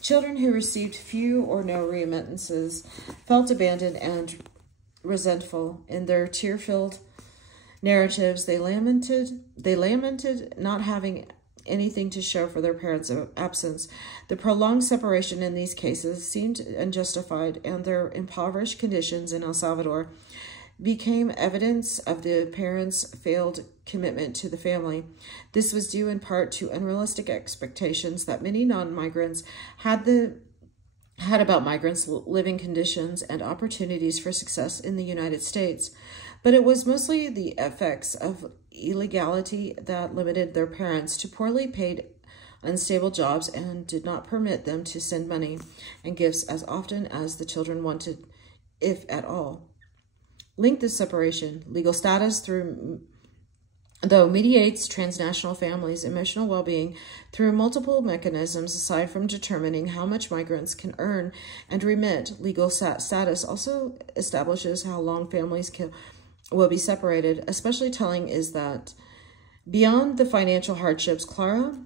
Children who received few or no remittances felt abandoned and resentful. In their tear-filled narratives, they lamented not having anything to show for their parents' absence. The prolonged separation in these cases seemed unjustified, and their impoverished conditions in El Salvador became evidence of the parents' failed commitment to the family. This was due in part to unrealistic expectations that many non-migrants had about migrants' living conditions and opportunities for success in the United States. But it was mostly the effects of illegality that limited their parents to poorly paid, unstable jobs and did not permit them to send money and gifts as often as the children wanted, if at all. Length of separation. Legal status though mediates transnational families' emotional well-being through multiple mechanisms aside from determining how much migrants can earn and remit. Legal status also establishes how long families will be separated. Especially telling is that beyond the financial hardships, Clara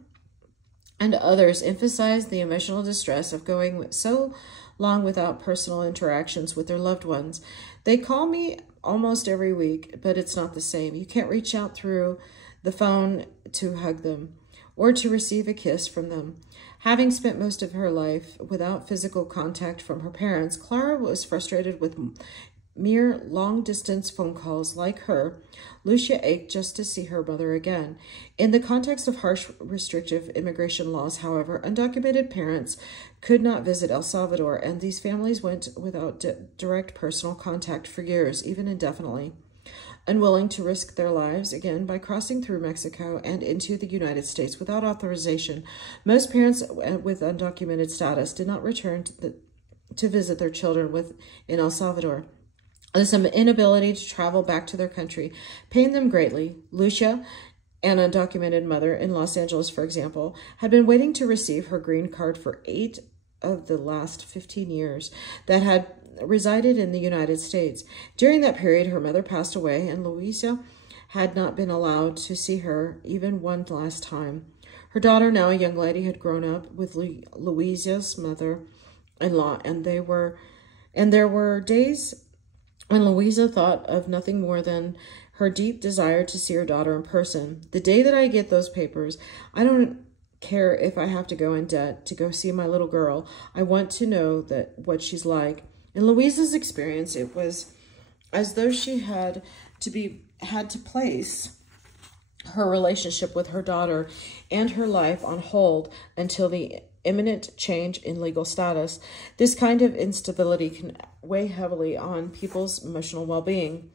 and others emphasize the emotional distress of going so long without personal interactions with their loved ones. They call me almost every week, but it's not the same. You can't reach out through the phone to hug them or to receive a kiss from them. Having spent most of her life without physical contact from her parents, Clara was frustrated with mere long-distance phone calls. Like her, Lucia ached just to see her mother again. In the context of harsh, restrictive immigration laws, however, undocumented parents could not visit El Salvador, and these families went without direct personal contact for years, even indefinitely. Unwilling to risk their lives again by crossing through Mexico and into the United States without authorization, most parents with undocumented status did not return to visit their children in El Salvador. This inability to travel back to their country pained them greatly. Lucia, an undocumented mother in Los Angeles, for example, had been waiting to receive her green card for 8 of the last 15 years that had resided in the United States. During that period, her mother passed away, and Luisa had not been allowed to see her even one last time. Her daughter, now a young lady, had grown up with Luisa's mother-in-law, and there were days when Luisa thought of nothing more than her deep desire to see her daughter in person. The day that I get those papers, I don't care if I have to go in debt to go see my little girl. I want to know what she's like. In Luisa's experience, it was as though she had to place her relationship with her daughter and her life on hold until the imminent change in legal status. This kind of instability can weigh heavily on people's emotional well-being.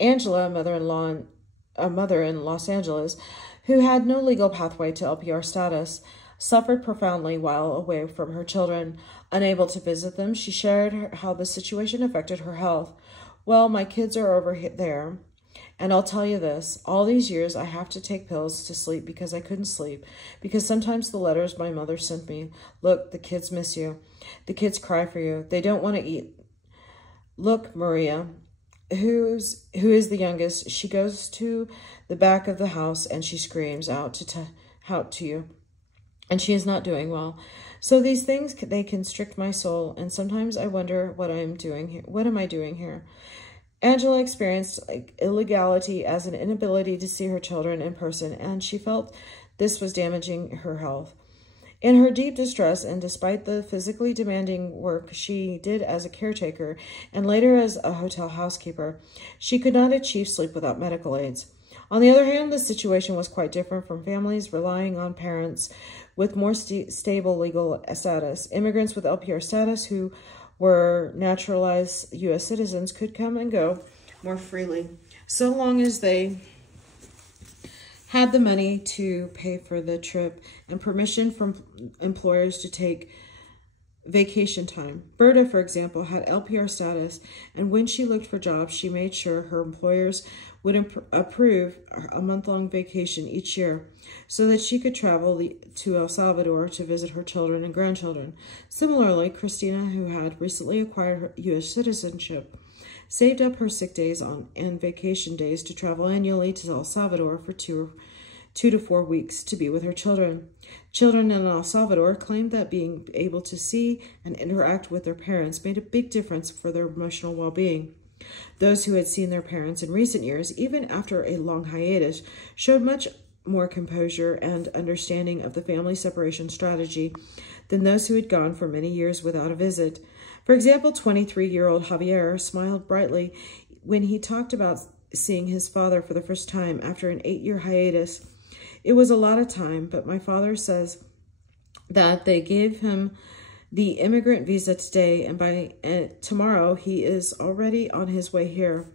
Angela, a mother in Los Angeles, who had no legal pathway to LPR status, suffered profoundly while away from her children. Unable to visit them, she shared how the situation affected her health. Well, my kids are over there, and I'll tell you this, all these years I have to take pills to sleep because I couldn't sleep, because sometimes the letters my mother sent me, look, the kids miss you. The kids cry for you. They don't want to eat. Look, Maria, who is the youngest, she goes to the back of the house and she screams out to you. And she is not doing well. So these things, they constrict my soul, and sometimes I wonder what I am doing here. What am I doing here? Angela experienced illegality as an inability to see her children in person, and she felt this was damaging her health. In her deep distress, and despite the physically demanding work she did as a caretaker and later as a hotel housekeeper, she could not achieve sleep without medical aids. On the other hand, the situation was quite different from families relying on parents with more stable legal status. Immigrants with LPR status who were naturalized U.S. citizens could come and go more freely, so long as they had the money to pay for the trip and permission from employers to take vacation time. Berta, for example, had LPR status, and when she looked for jobs, she made sure her employers would approve a month-long vacation each year so that she could travel to El Salvador to visit her children and grandchildren. Similarly, Christina, who had recently acquired her U.S. citizenship, saved up her sick days and vacation days to travel annually to El Salvador for 2 to 4 weeks to be with her children. Children in El Salvador claimed that being able to see and interact with their parents made a big difference for their emotional well-being. Those who had seen their parents in recent years, even after a long hiatus, showed much more composure and understanding of the family separation strategy than those who had gone for many years without a visit. For example, 23-year-old Javier smiled brightly when he talked about seeing his father for the first time after an 8-year hiatus. It was a lot of time, but my father says that they gave him the immigrant visa today, and by tomorrow he is already on his way here.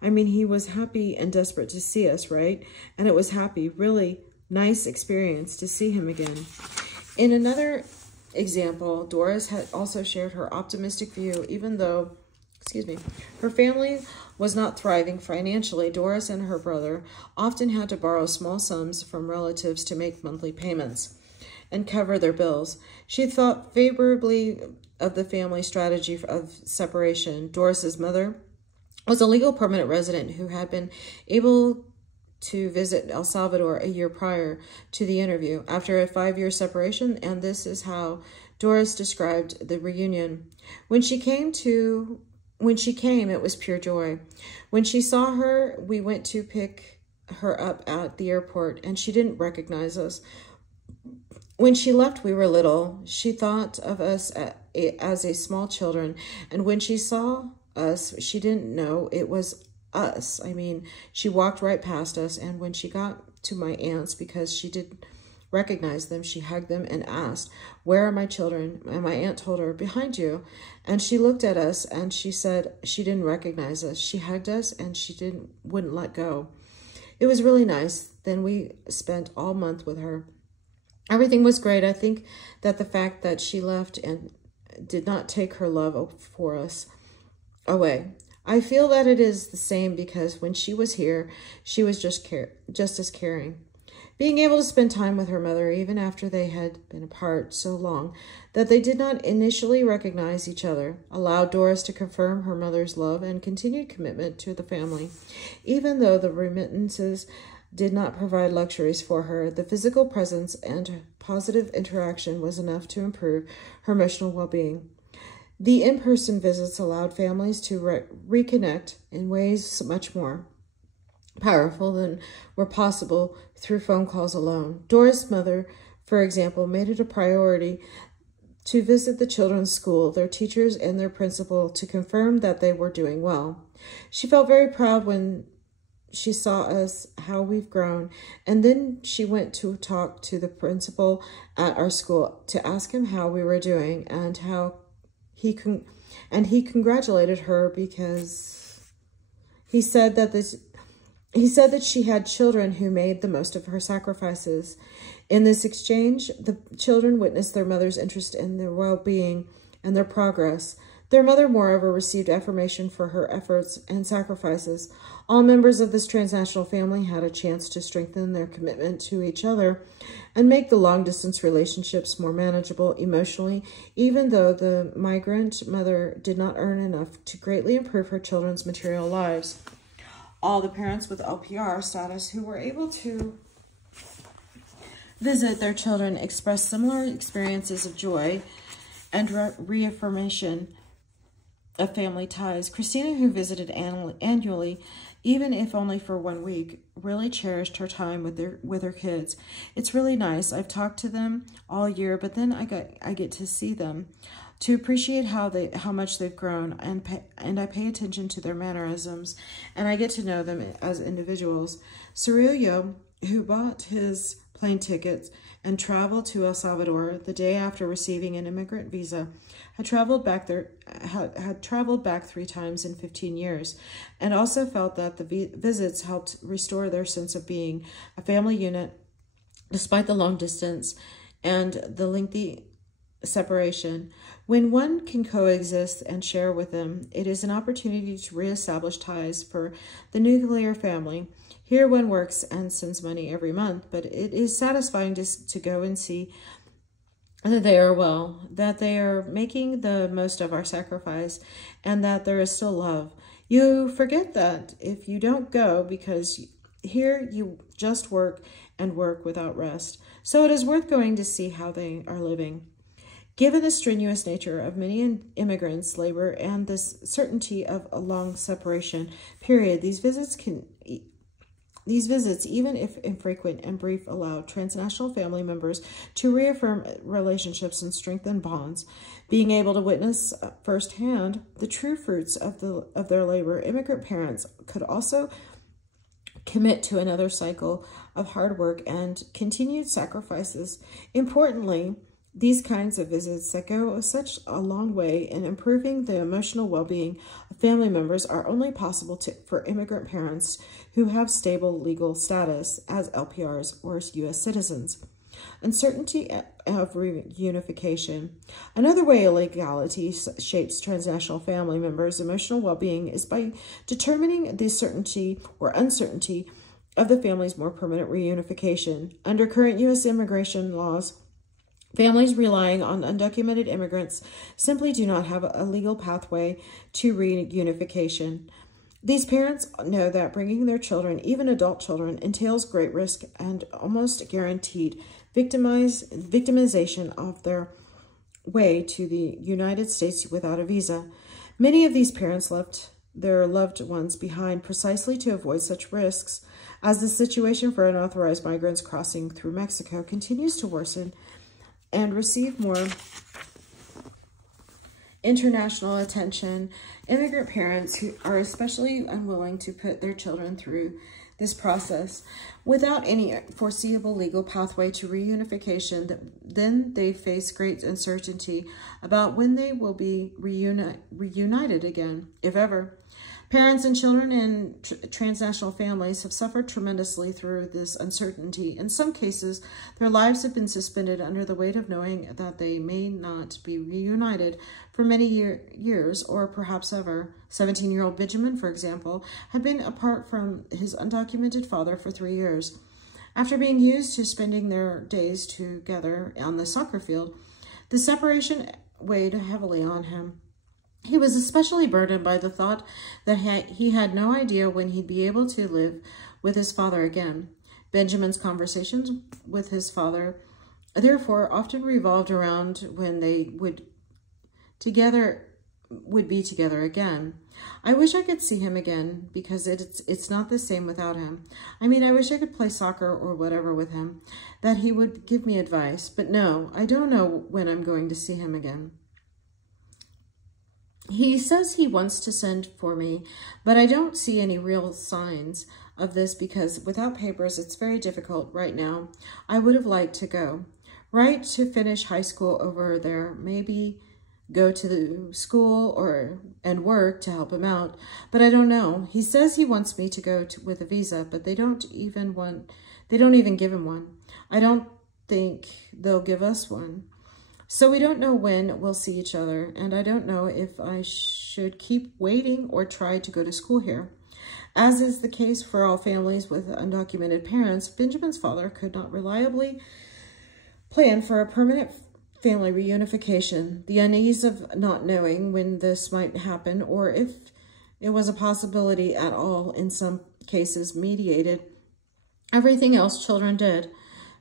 I mean, he was happy and desperate to see us, right? And it was happy, really nice experience to see him again. In another example, Doris had also shared her optimistic view, even though, her family was not thriving financially. Doris and her brother often had to borrow small sums from relatives to make monthly payments and cover their bills. She thought favorably of the family strategy of separation. Doris's mother was a legal permanent resident who had been able to visit El Salvador a year prior to the interview after a 5-year separation, and this is how Doris described the reunion. When she came, it was pure joy. When she saw her, we went to pick her up at the airport, and she didn't recognize us. When she left, we were little. She thought of us as a small children, and when she saw us, she didn't know it was us. I mean, she walked right past us, and when she got to my aunts, because she didn't recognize them, she hugged them and asked, "Where are my children?" And my aunt told her, "Behind you." And she looked at us, and she said she didn't recognize us. She hugged us, and she wouldn't let go. It was really nice. Then we spent all month with her. Everything was great. I think that the fact that she left and did not take her love for us away. I feel that it is the same because when she was here, she was just as caring. Being able to spend time with her mother, even after they had been apart so long that they did not initially recognize each other, allowed Doris to confirm her mother's love and continued commitment to the family. Even though the remittances did not provide luxuries for her, the physical presence and positive interaction was enough to improve her emotional well-being. The in-person visits allowed families to reconnect in ways much more powerful than were possible through phone calls alone. Doris' mother, for example, made it a priority to visit the children's school, their teachers, and their principal to confirm that they were doing well. She felt very proud when she saw us, how we've grown, and then she went to talk to the principal at our school to ask him how we were doing, and he congratulated her because he said that He said that she had children who made the most of her sacrifices. In this exchange, the children witnessed their mother's interest in their well-being and their progress. Their mother, moreover, received affirmation for her efforts and sacrifices. All members of this transnational family had a chance to strengthen their commitment to each other and make the long-distance relationships more manageable emotionally, even though the migrant mother did not earn enough to greatly improve her children's material lives. All the parents with LPR status who were able to visit their children expressed similar experiences of joy and reaffirmation of family ties. Christina, who visited annually, even if only for 1 week, really cherished her time with her kids. It's really nice. I've talked to them all year, but then I get to see them, to appreciate how much they've grown, and I pay attention to their mannerisms, and I get to know them as individuals. Cirillo, who bought his plane tickets and traveled to El Salvador the day after receiving an immigrant visa, had traveled back 3 times in 15 years, and also felt that the visits helped restore their sense of being a family unit despite the long distance and the lengthy separation. When one can coexist and share with them, it is an opportunity to reestablish ties for the nuclear family. Here one works and sends money every month, but it is satisfying to go and see that they are well, that they are making the most of our sacrifice, and that there is still love. You forget that if you don't go, because here you just work and work without rest. So it is worth going to see how they are living. Given the strenuous nature of many immigrants' labor and the certainty of a long separation period, these visits, even if infrequent and brief, allow transnational family members to reaffirm relationships and strengthen bonds. Being able to witness firsthand the true fruits of their labor, immigrant parents could also commit to another cycle of hard work and continued sacrifices. Importantly, these kinds of visits that go such a long way in improving the emotional well-being of family members are only possible for immigrant parents who have stable legal status as LPRs or U.S. citizens. Uncertainty of reunification. Another way illegality shapes transnational family members' emotional well-being is by determining the certainty or uncertainty of the family's more permanent reunification. Under current U.S. immigration laws, families relying on undocumented immigrants simply do not have a legal pathway to reunification. These parents know that bringing their children, even adult children, entails great risk and almost guaranteed victimization of their way to the United States without a visa. Many of these parents left their loved ones behind precisely to avoid such risks. As the situation for unauthorized migrants crossing through Mexico continues to worsen and receive more international attention, immigrant parents who are especially unwilling to put their children through this process without any foreseeable legal pathway to reunification, then they face great uncertainty about when they will be reunited again, if ever. Parents and children in transnational families have suffered tremendously through this uncertainty. In some cases, their lives have been suspended under the weight of knowing that they may not be reunited for many years or perhaps ever. 17-year-old Benjamin, for example, had been apart from his undocumented father for 3 years. After being used to spending their days together on the soccer field, the separation weighed heavily on him. He was especially burdened by the thought that he had no idea when he'd be able to live with his father again. Benjamin's conversations with his father, therefore, often revolved around when they would be together again. I wish I could see him again because it's not the same without him. I mean, I wish I could play soccer or whatever with him, that he would give me advice. But no, I don't know when I'm going to see him again. He says he wants to send for me, but I don't see any real signs of this because without papers, it's very difficult right now. I would have liked to go. Right to finish high school over there, maybe go to the school and work to help him out, but I don't know. He says he wants me to go with a visa, but they don't even give him one. I don't think they'll give us one. So we don't know when we'll see each other, and I don't know if I should keep waiting or try to go to school here. As is the case for all families with undocumented parents, Benjamin's father could not reliably plan for a permanent family reunification. The unease of not knowing when this might happen, or if it was a possibility at all, in some cases mediated everything else children did.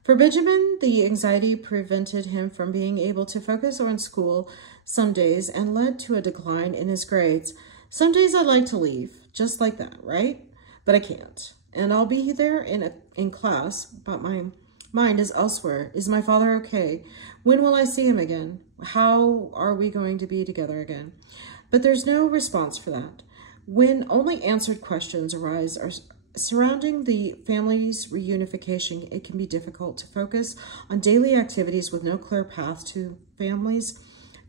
For Benjamin, the anxiety prevented him from being able to focus on school some days and led to a decline in his grades. Some days I'd like to leave, just like that, right? But I can't. And I'll be there in class, but my mind is elsewhere. Is my father okay? When will I see him again? How are we going to be together again? But there's no response for that. When only answered questions arise surrounding the family's reunification, it can be difficult to focus on daily activities with no clear path to family's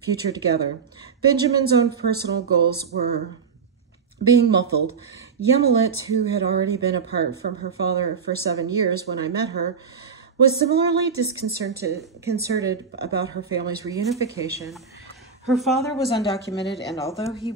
future together. Benjamin's own personal goals were being muffled. Yamilet, who had already been apart from her father for 7 years when I met her, was similarly disconcerted about her family's reunification. Her father was undocumented, and although he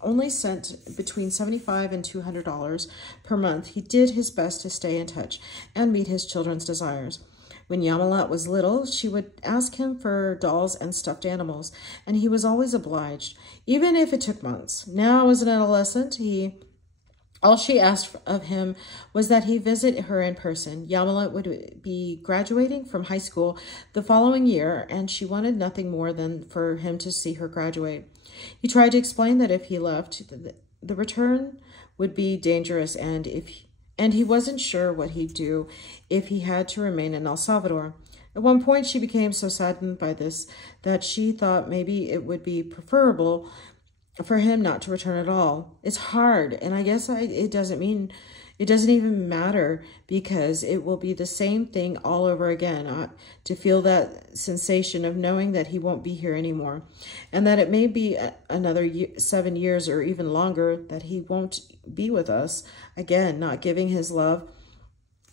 only sent between $75 and $200 per month, he did his best to stay in touch and meet his children's desires. When Yamilet was little, she would ask him for dolls and stuffed animals, and he was always obliged, even if it took months. Now, as an adolescent, all she asked of him was that he visit her in person. Yamilet would be graduating from high school the following year, and she wanted nothing more than for him to see her graduate. He tried to explain that if he left, the return would be dangerous, and he wasn't sure what he'd do if he had to remain in El Salvador. At one point, she became so saddened by this that she thought maybe it would be preferable for him not to return at all. It's hard, and I guess it doesn't even matter, because it will be the same thing all over again, to feel that sensation of knowing that he won't be here anymore, and that it may be another 7 years or even longer that he won't be with us again, not giving his love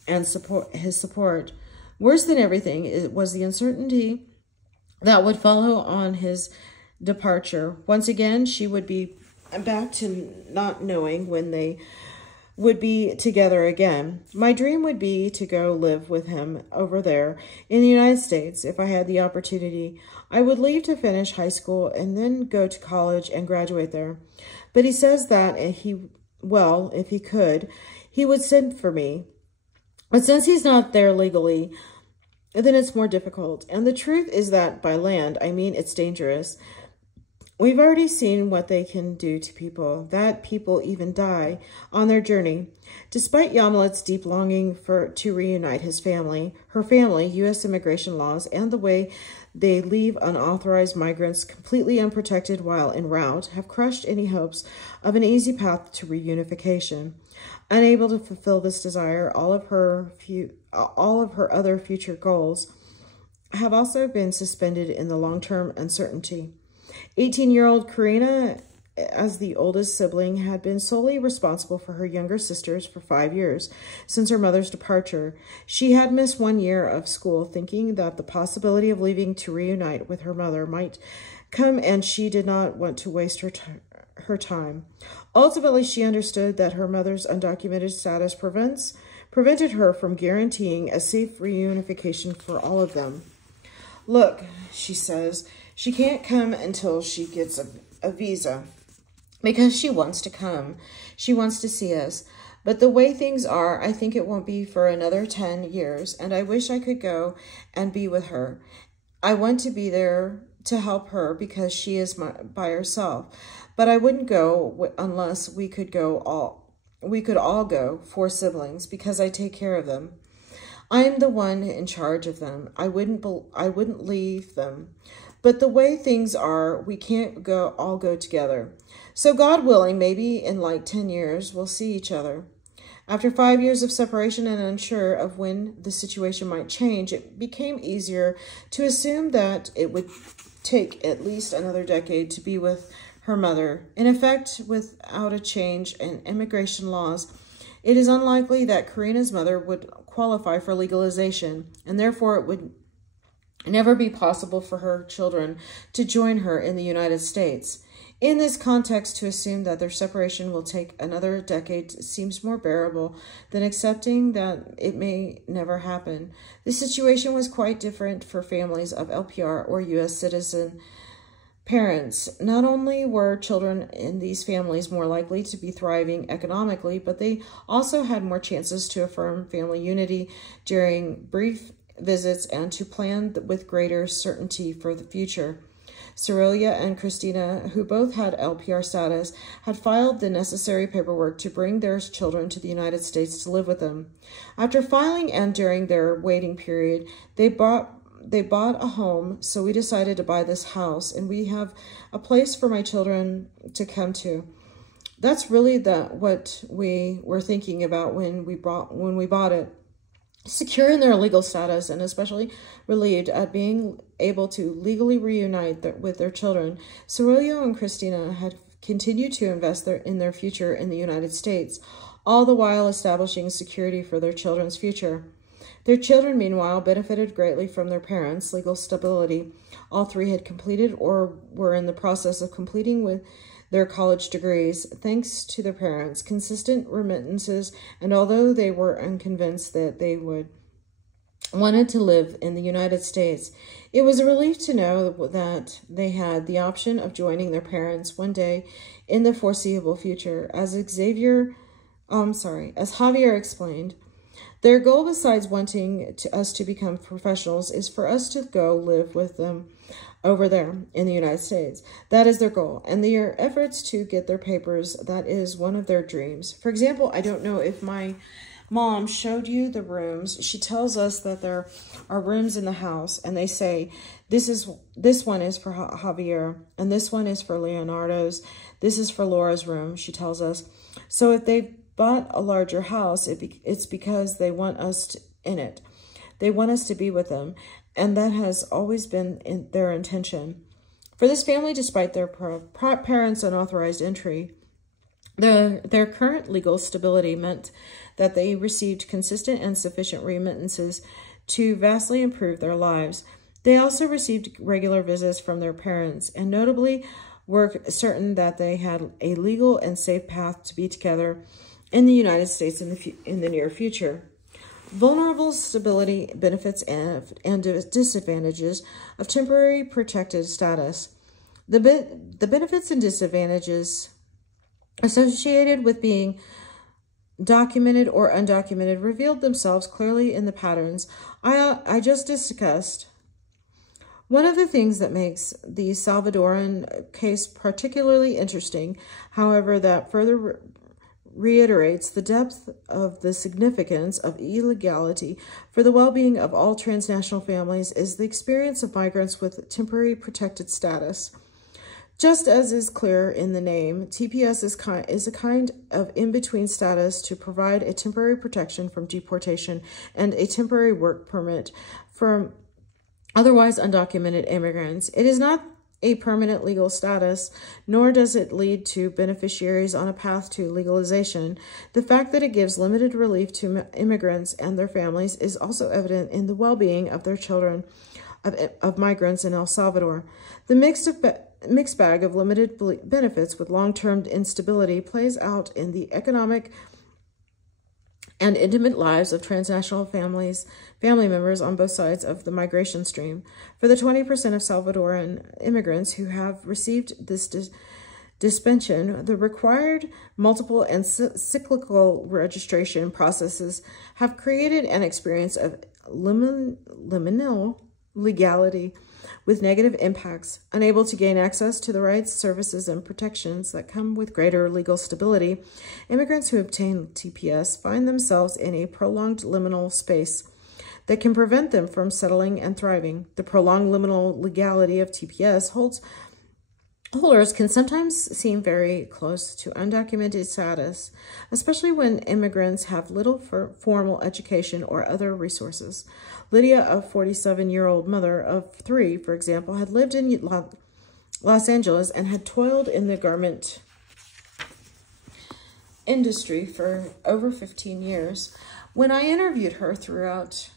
and his support. Worse than everything, it was the uncertainty that would follow on his departure. Once again, she would be back to not knowing when they would be together again. My dream would be to go live with him over there in the United States if I had the opportunity. I would leave to finish high school and then go to college and graduate there. But he says that if he could, he would send for me. But since he's not there legally, then it's more difficult. And the truth is that by land, I mean it's dangerous. We've already seen what they can do to people, that people even die on their journey. Despite Yamilet's deep longing to reunite her family, U.S. immigration laws, and the way they leave unauthorized migrants completely unprotected while en route, have crushed any hopes of an easy path to reunification. Unable to fulfill this desire, all of her other future goals have also been suspended in the long-term uncertainty. 18-year-old Karina, as the oldest sibling, had been solely responsible for her younger sisters for 5 years since her mother's departure. She had missed 1 year of school, thinking that the possibility of leaving to reunite with her mother might come, and she did not want to waste her time. Ultimately, she understood that her mother's undocumented status prevented her from guaranteeing a safe reunification for all of them. Look, she says, she can't come until she gets a visa because she wants to come. She wants to see us. But the way things are, I think it won't be for another 10 years, and I wish I could go and be with her. I want to be there to help her because she is by herself. But I wouldn't go unless we could all go, 4 siblings, because I take care of them. I am the one in charge of them. I wouldn't leave them. But the way things are, we can't all go together. So God willing, maybe in like 10 years, we'll see each other. After 5 years of separation and unsure of when the situation might change, it became easier to assume that it would take at least another decade to be with her mother. In effect, without a change in immigration laws, it is unlikely that Karina's mother would qualify for legalization, and therefore it would never be possible for her children to join her in the United States. In this context, to assume that their separation will take another decade seems more bearable than accepting that it may never happen. The situation was quite different for families of LPR or U.S. citizen parents. Not only were children in these families more likely to be thriving economically, but they also had more chances to affirm family unity during brief visits and to plan with greater certainty for the future. Cerilia and Christina, who both had LPR status, had filed the necessary paperwork to bring their children to the United States to live with them. After filing and during their waiting period, they bought a home, so we decided to buy this house, and we have a place for my children to come to. That's really what we were thinking about when we bought it. Secure in their legal status and especially relieved at being able to legally reunite with their children, Cerilia and Christina had continued to invest in their future in the United States, all the while establishing security for their children's future. Their children, meanwhile, benefited greatly from their parents' legal stability. All three had completed or were in the process of completing with their college degrees, thanks to their parents' consistent remittances, and although they were unconvinced that they wanted to live in the United States, it was a relief to know that they had the option of joining their parents one day in the foreseeable future. As Javier explained, their goal, besides wanting us to become professionals, is for us to go live with them over there in the United States. That is their goal, and their efforts to get their papers, that is one of their dreams. For example, I don't know if my mom showed you the rooms. She tells us that there are rooms in the house, and they say, this one is for Javier, and this one is for Leonardo's. This is for Laura's room, she tells us. So if they bought a larger house, it's because they want us in it. They want us to be with them, and that has always been their intention. For this family, despite their parents' unauthorized entry, their current legal stability meant that they received consistent and sufficient remittances to vastly improve their lives. They also received regular visits from their parents, and notably were certain that they had a legal and safe path to be together in the United States in the near future. Vulnerable stability, benefits, and disadvantages of temporary protected status. The benefits and disadvantages associated with being documented or undocumented revealed themselves clearly in the patterns I just discussed. One of the things that makes the Salvadoran case particularly interesting, however, that further reiterates the depth of the significance of illegality for the well-being of all transnational families, is the experience of migrants with temporary protected status. Just as is clear in the name, TPS is a kind of in-between status to provide a temporary protection from deportation and a temporary work permit from otherwise undocumented immigrants. It is not a permanent legal status, nor does it lead to beneficiaries on a path to legalization. The fact that it gives limited relief to immigrants and their families is also evident in the well-being of their children of migrants in El Salvador. The mixed bag of limited benefits with long-term instability plays out in the economic and intimate lives of transnational family members on both sides of the migration stream. For the 20% of Salvadoran immigrants who have received this dispensation, the required multiple and cyclical registration processes have created an experience of liminal legality with negative impacts. Unable to gain access to the rights, services, and protections that come with greater legal stability, immigrants who obtain TPS find themselves in a prolonged liminal space that can prevent them from settling and thriving. The prolonged liminal legality of TPS holds holders can sometimes seem very close to undocumented status, especially when immigrants have little formal education or other resources. Lydia, a 47-year-old mother of 3, for example, had lived in Los Angeles and had toiled in the garment industry for over 15 years. When I interviewed her throughout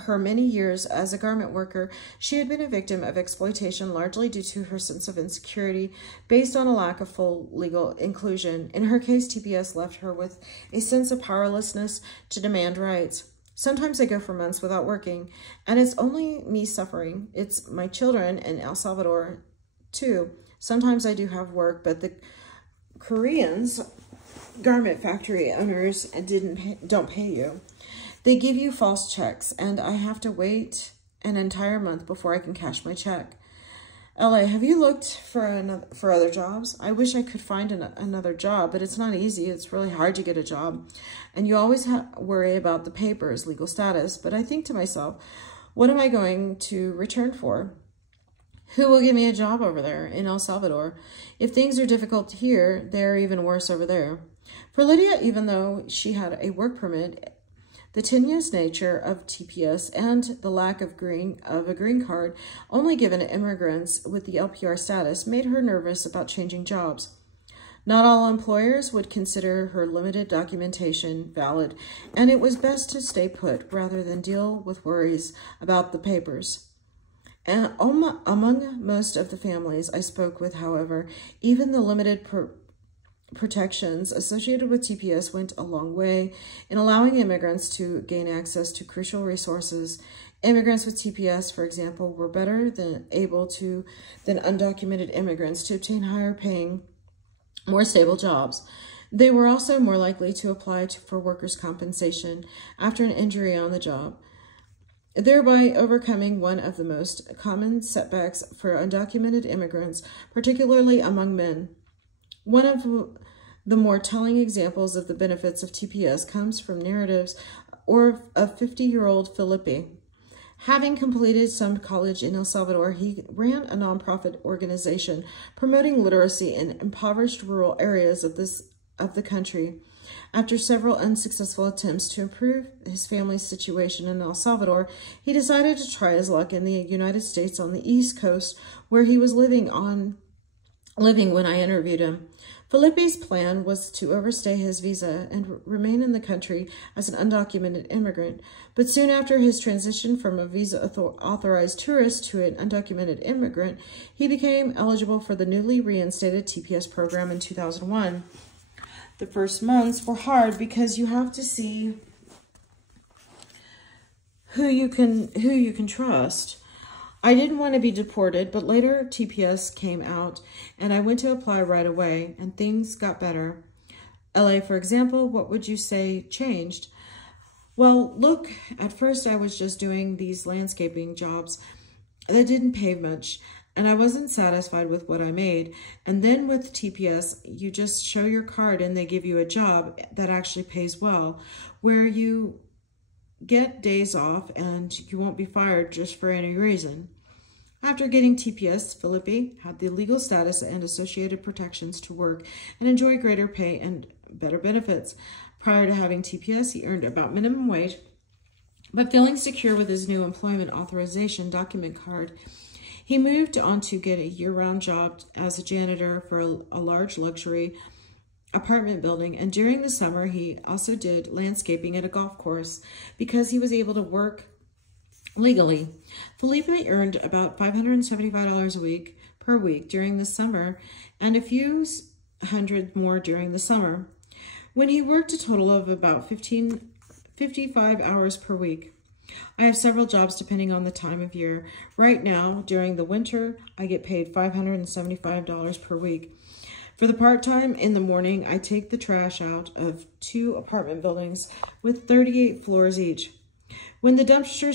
her many years as a garment worker, she had been a victim of exploitation largely due to her sense of insecurity based on a lack of full legal inclusion. In her case, TPS left her with a sense of powerlessness to demand rights. Sometimes I go for months without working, and it's only me suffering. It's my children in El Salvador, too. Sometimes I do have work, but the Koreans, garment factory owners, don't pay you. They give you false checks, and I have to wait an entire month before I can cash my check. LA, have you looked for other jobs? I wish I could find another job, but it's not easy. It's really hard to get a job. And you always worry about the papers, legal status. But I think to myself, what am I going to return for? Who will give me a job over there in El Salvador? If things are difficult here, they're even worse over there. For Lydia, even though she had a work permit, the tenuous nature of TPS and the lack of a green card only given to immigrants with the LPR status made her nervous about changing jobs. Not all employers would consider her limited documentation valid, and it was best to stay put rather than deal with worries about the papers. And among most of the families I spoke with, however, even the limited protections associated with TPS went a long way in allowing immigrants to gain access to crucial resources. Immigrants with TPS, for example, were better than undocumented immigrants to obtain higher paying, more stable jobs. They were also more likely to apply for workers' compensation after an injury on the job, thereby overcoming one of the most common setbacks for undocumented immigrants, particularly among men. One of the more telling examples of the benefits of TPS comes from narratives of 50-year-old Felipe. Having completed some college in El Salvador, he ran a nonprofit organization promoting literacy in impoverished rural areas of the country. After several unsuccessful attempts to improve his family's situation in El Salvador, he decided to try his luck in the United States on the East Coast, where he was living when I interviewed him. Felipe's plan was to overstay his visa and remain in the country as an undocumented immigrant, but soon after his transition from a visa-authorized tourist to an undocumented immigrant, he became eligible for the newly reinstated TPS program in 2001. The first months were hard because you have to see who you can trust. I didn't want to be deported, but later TPS came out and I went to apply right away and things got better. LA, for example, what would you say changed? Well, look, at first I was just doing these landscaping jobs that didn't pay much and I wasn't satisfied with what I made. And then with TPS, you just show your card and they give you a job that actually pays well, where you get days off and you won't be fired just for any reason. After getting TPS, Felipe had the legal status and associated protections to work and enjoy greater pay and better benefits. Prior to having TPS, he earned about minimum wage, but feeling secure with his new employment authorization document card, he moved on to get a year-round job as a janitor for a large luxury apartment building, and during the summer he also did landscaping at a golf course because he was able to work legally. Felipe earned about $575 per week during the summer and a few hundred more during the summer, when he worked a total of about 55 hours per week. I have several jobs depending on the time of year. Right now, during the winter, I get paid $575 per week. For the part-time, in the morning, I take the trash out of 2 apartment buildings with 38 floors each. When the dumpster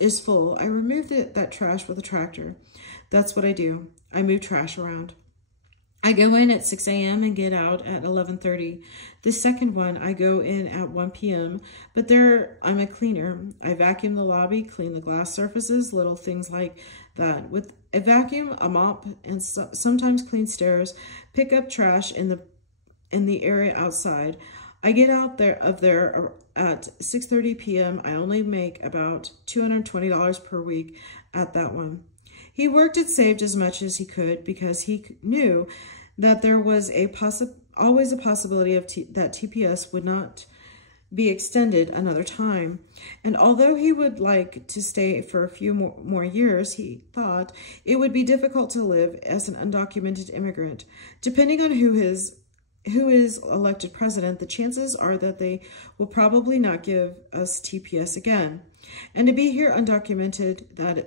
is full, I remove that trash with a tractor. That's what I do. I move trash around. I go in at 6 a.m. and get out at 11:30. The second one, I go in at 1 p.m., but there I'm a cleaner. I vacuum the lobby, clean the glass surfaces, little things like that. a vacuum, a mop, and sometimes clean stairs, pick up trash in the area outside. I get out there at 6:30 p.m. I only make about $220 per week at that one. He worked and saved as much as he could because he knew that there was always a possibility that TPS would not be extended another time. And although he would like to stay for a few more years, he thought it would be difficult to live as an undocumented immigrant. Depending on who is elected president, the chances are that they will probably not give us TPS again. And to be here undocumented,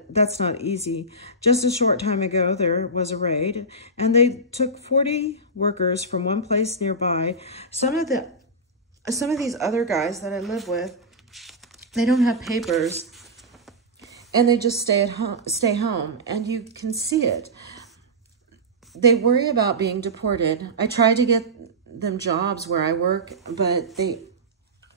that's not easy. Just a short time ago, there was a raid, and they took 40 workers from one place nearby. Some of these other guys that I live with, they don't have papers, and they just stay home, and you can see it. They worry about being deported. I try to get them jobs where I work, but they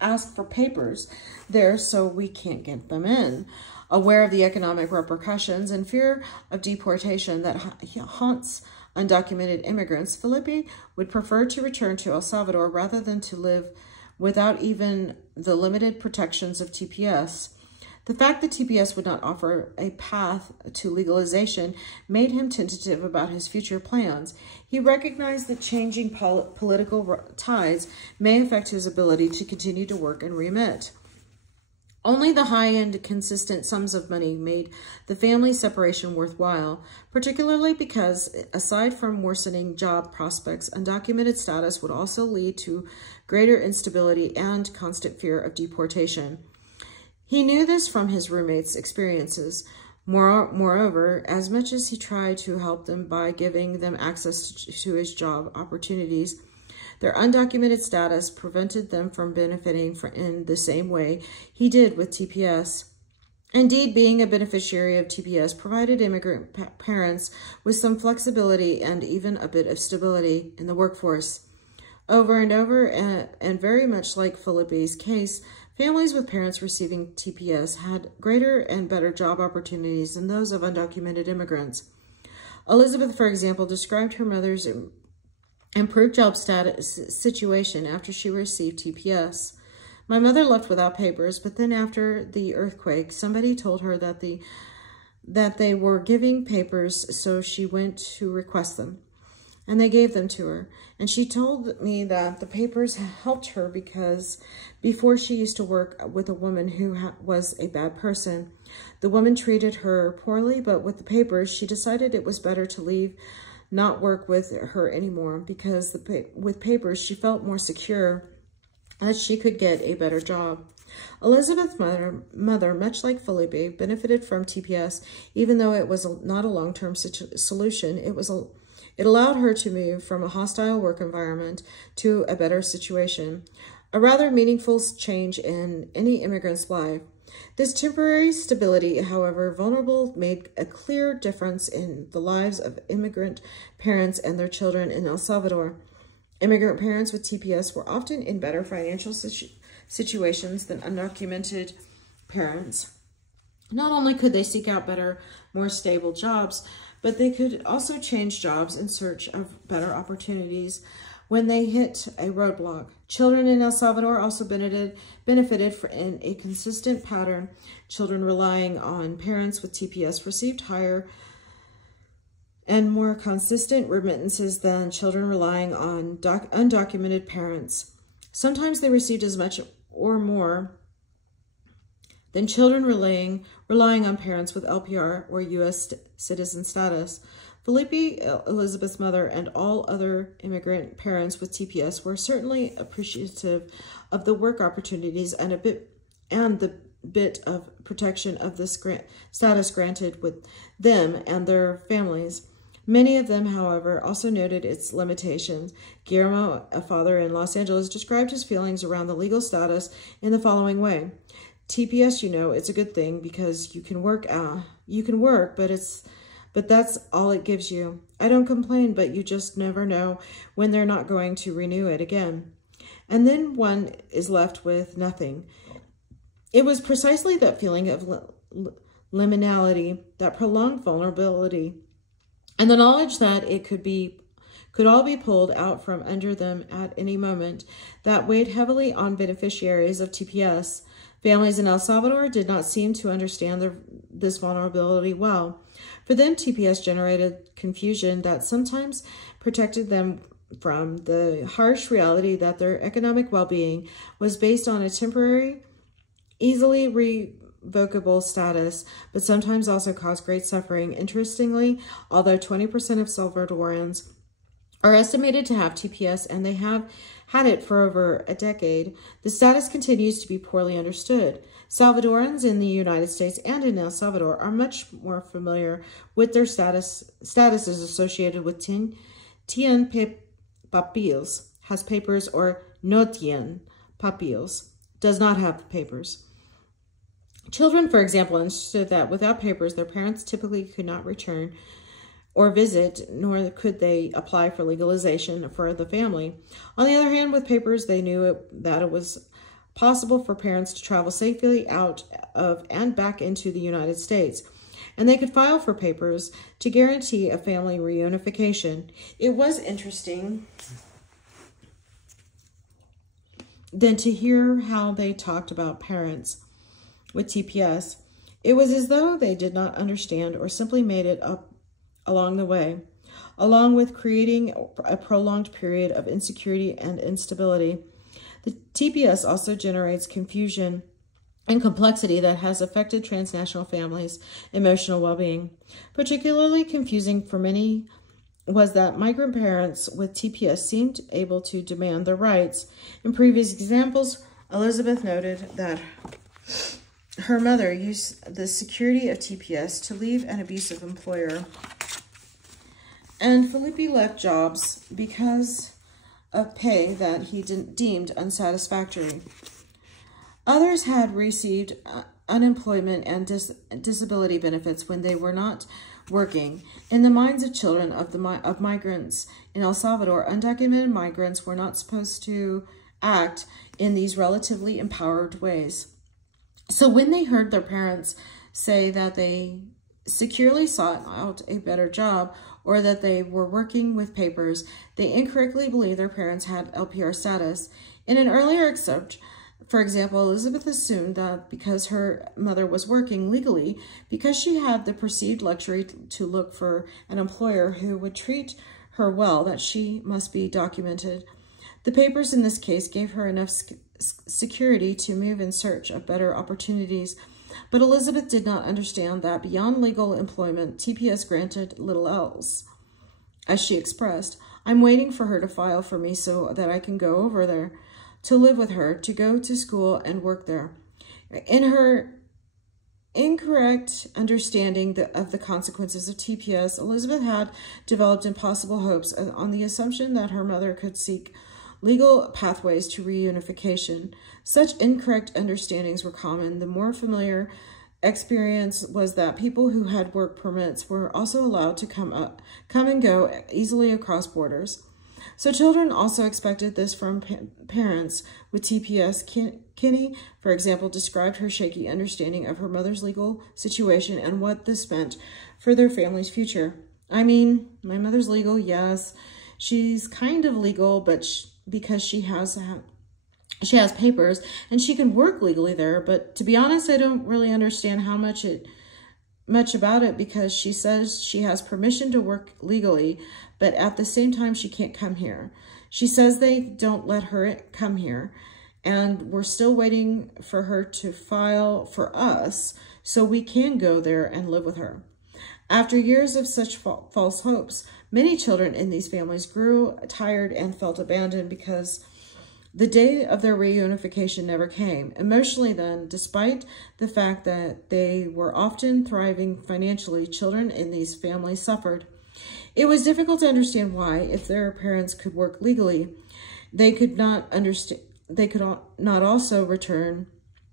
ask for papers there, so we can't get them in. Aware of the economic repercussions and fear of deportation that haunts undocumented immigrants, Felipe would prefer to return to El Salvador rather than to live without even the limited protections of TPS. The fact that TPS would not offer a path to legalization made him tentative about his future plans. He recognized that changing political tides may affect his ability to continue to work and remit. Only the high-end, consistent sums of money made the family separation worthwhile, particularly because, aside from worsening job prospects, undocumented status would also lead to greater instability and constant fear of deportation. He knew this from his roommates' experiences. Moreover, as much as he tried to help them by giving them access to his job opportunities, their undocumented status prevented them from benefiting in the same way he did with TPS. Indeed, being a beneficiary of TPS provided immigrant parents with some flexibility and even a bit of stability in the workforce. Over and over, and very much like Felipe's case, families with parents receiving TPS had greater and better job opportunities than those of undocumented immigrants. Elizabeth, for example, described her mother's improved job situation after she received TPS. My mother left without papers, but then after the earthquake, somebody told her that they were giving papers, so she went to request them. And they gave them to her. And she told me that the papers helped her because before she used to work with a woman who was a bad person. The woman treated her poorly, but with the papers, she decided it was better to leave, not work with her anymore, because with papers, she felt more secure that she could get a better job. Elizabeth's mother, much like Felipe, benefited from TPS, even though it was not a long-term solution. It allowed her to move from a hostile work environment to a better situation, a rather meaningful change in any immigrant's life. This temporary stability, however vulnerable, made a clear difference in the lives of immigrant parents and their children in El Salvador. Immigrant parents with TPS were often in better financial situations than undocumented parents. Not only could they seek out better, more stable jobs, but they could also change jobs in search of better opportunities when they hit a roadblock. Children in El Salvador also benefited in a consistent pattern. Children relying on parents with TPS received higher and more consistent remittances than children relying on undocumented parents. Sometimes they received as much or more than children relying on parents with LPR or U.S. citizen status. Felipe, Elizabeth's mother, and all other immigrant parents with TPS were certainly appreciative of the work opportunities and the bit of protection of this status granted with them and their families. Many of them, however, also noted its limitations. Guillermo, a father in Los Angeles, described his feelings around the legal status in the following way. TPS, it's a good thing because you can work, but that's all it gives you. I don't complain, but you just never know when they're not going to renew it again. And then one is left with nothing. It was precisely that feeling of liminality, that prolonged vulnerability, and the knowledge that it could all be pulled out from under them at any moment, that weighed heavily on beneficiaries of TPS. Families in El Salvador did not seem to understand this vulnerability well. For them, TPS generated confusion that sometimes protected them from the harsh reality that their economic well-being was based on a temporary, easily revocable status, but sometimes also caused great suffering. Interestingly, although 20% of Salvadorans are estimated to have TPS, and they have had it for over a decade, the status continues to be poorly understood. Salvadorans in the United States and in El Salvador are much more familiar with their statuses associated with tien papeles, has papers, or no tien papeles, does not have papers. Children, for example, understood that without papers, their parents typically could not return or visit, nor could they apply for legalization for the family. On the other hand, with papers, they knew that it was possible for parents to travel safely out of and back into the United States, and they could file for papers to guarantee a family reunification. It was interesting then to hear how they talked about parents with TPS. It was as though they did not understand or simply made it up along the way, along with creating a prolonged period of insecurity and instability. The TPS also generates confusion and complexity that has affected transnational families' emotional well-being. Particularly confusing for many was that migrant parents with TPS seemed able to demand their rights. In previous examples, Elizabeth noted that her mother used the security of TPS to leave an abusive employer, and Felipe left jobs because of pay that he deemed unsatisfactory. Others had received unemployment and disability benefits when they were not working. In the minds of children of migrants in El Salvador, undocumented migrants were not supposed to act in these relatively empowered ways. So when they heard their parents say that they securely sought out a better job or that they were working with papers, they incorrectly believed their parents had LPR status. In an earlier excerpt, for example, Elizabeth assumed that because her mother was working legally, because she had the perceived luxury to look for an employer who would treat her well, that she must be documented. The papers in this case gave her enough security to move in search of better opportunities, but Elizabeth did not understand that beyond legal employment, TPS granted little else. As she expressed, "I'm waiting for her to file for me so that I can go over there, to live with her, to go to school and work there." In her incorrect understanding of the consequences of TPS, Elizabeth had developed impossible hopes on the assumption that her mother could seek legal pathways to reunification. Such incorrect understandings were common. The more familiar experience was that people who had work permits were also allowed to come and go easily across borders. So children also expected this from parents with TPS. Kinney, for example, described her shaky understanding of her mother's legal situation and what this meant for their family's future. "I mean, my mother's legal, yes. She's kind of legal, but because she has papers and she can work legally there. But to be honest, I don't really understand how much about it, because she says she has permission to work legally, but at the same time, she can't come here. She says they don't let her come here, and we're still waiting for her to file for us so we can go there and live with her." After years of such false hopes, many children in these families grew tired and felt abandoned because the day of their reunification never came. Emotionally then, despite the fact that they were often thriving financially, children in these families suffered. It was difficult to understand why, if their parents could work legally, they could not also return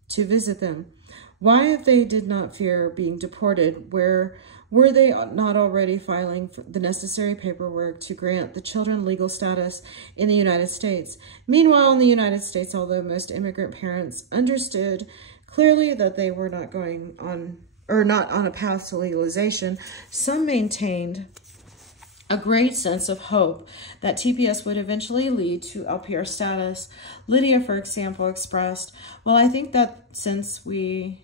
to visit them. Why, if they did not fear being deported, were they not already filing for the necessary paperwork to grant the children legal status in the United States? Meanwhile, in the United States, although most immigrant parents understood clearly that they were not going on not on a path to legalization, some maintained a great sense of hope that TPS would eventually lead to LPR status. Lydia, for example, expressed, "Well, I think that since we've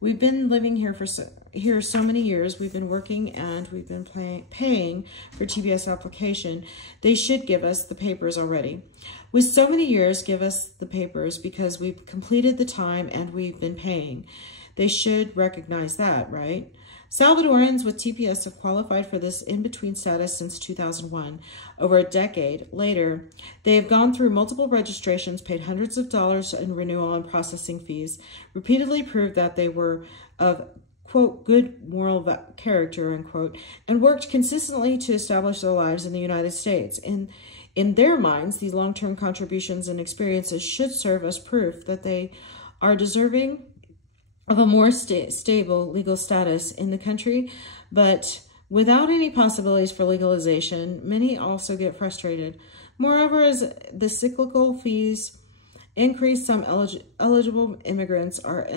been living here for so many years, we've been working and we've been paying for TPS application, they should give us the papers already. With so many years, give us the papers because we've completed the time and we've been paying. They should recognize that, right?" Salvadorans with TPS have qualified for this in-between status since 2001. Over a decade later, they have gone through multiple registrations, paid hundreds of dollars in renewal and processing fees, repeatedly proved that they were of, quote, good moral character, unquote, and worked consistently to establish their lives in the United States. In their minds, these long-term contributions and experiences should serve as proof that they are deserving of a more stable legal status in the country, but without any possibilities for legalization, many also get frustrated. Moreover, as the cyclical fees increase, some eligible immigrants are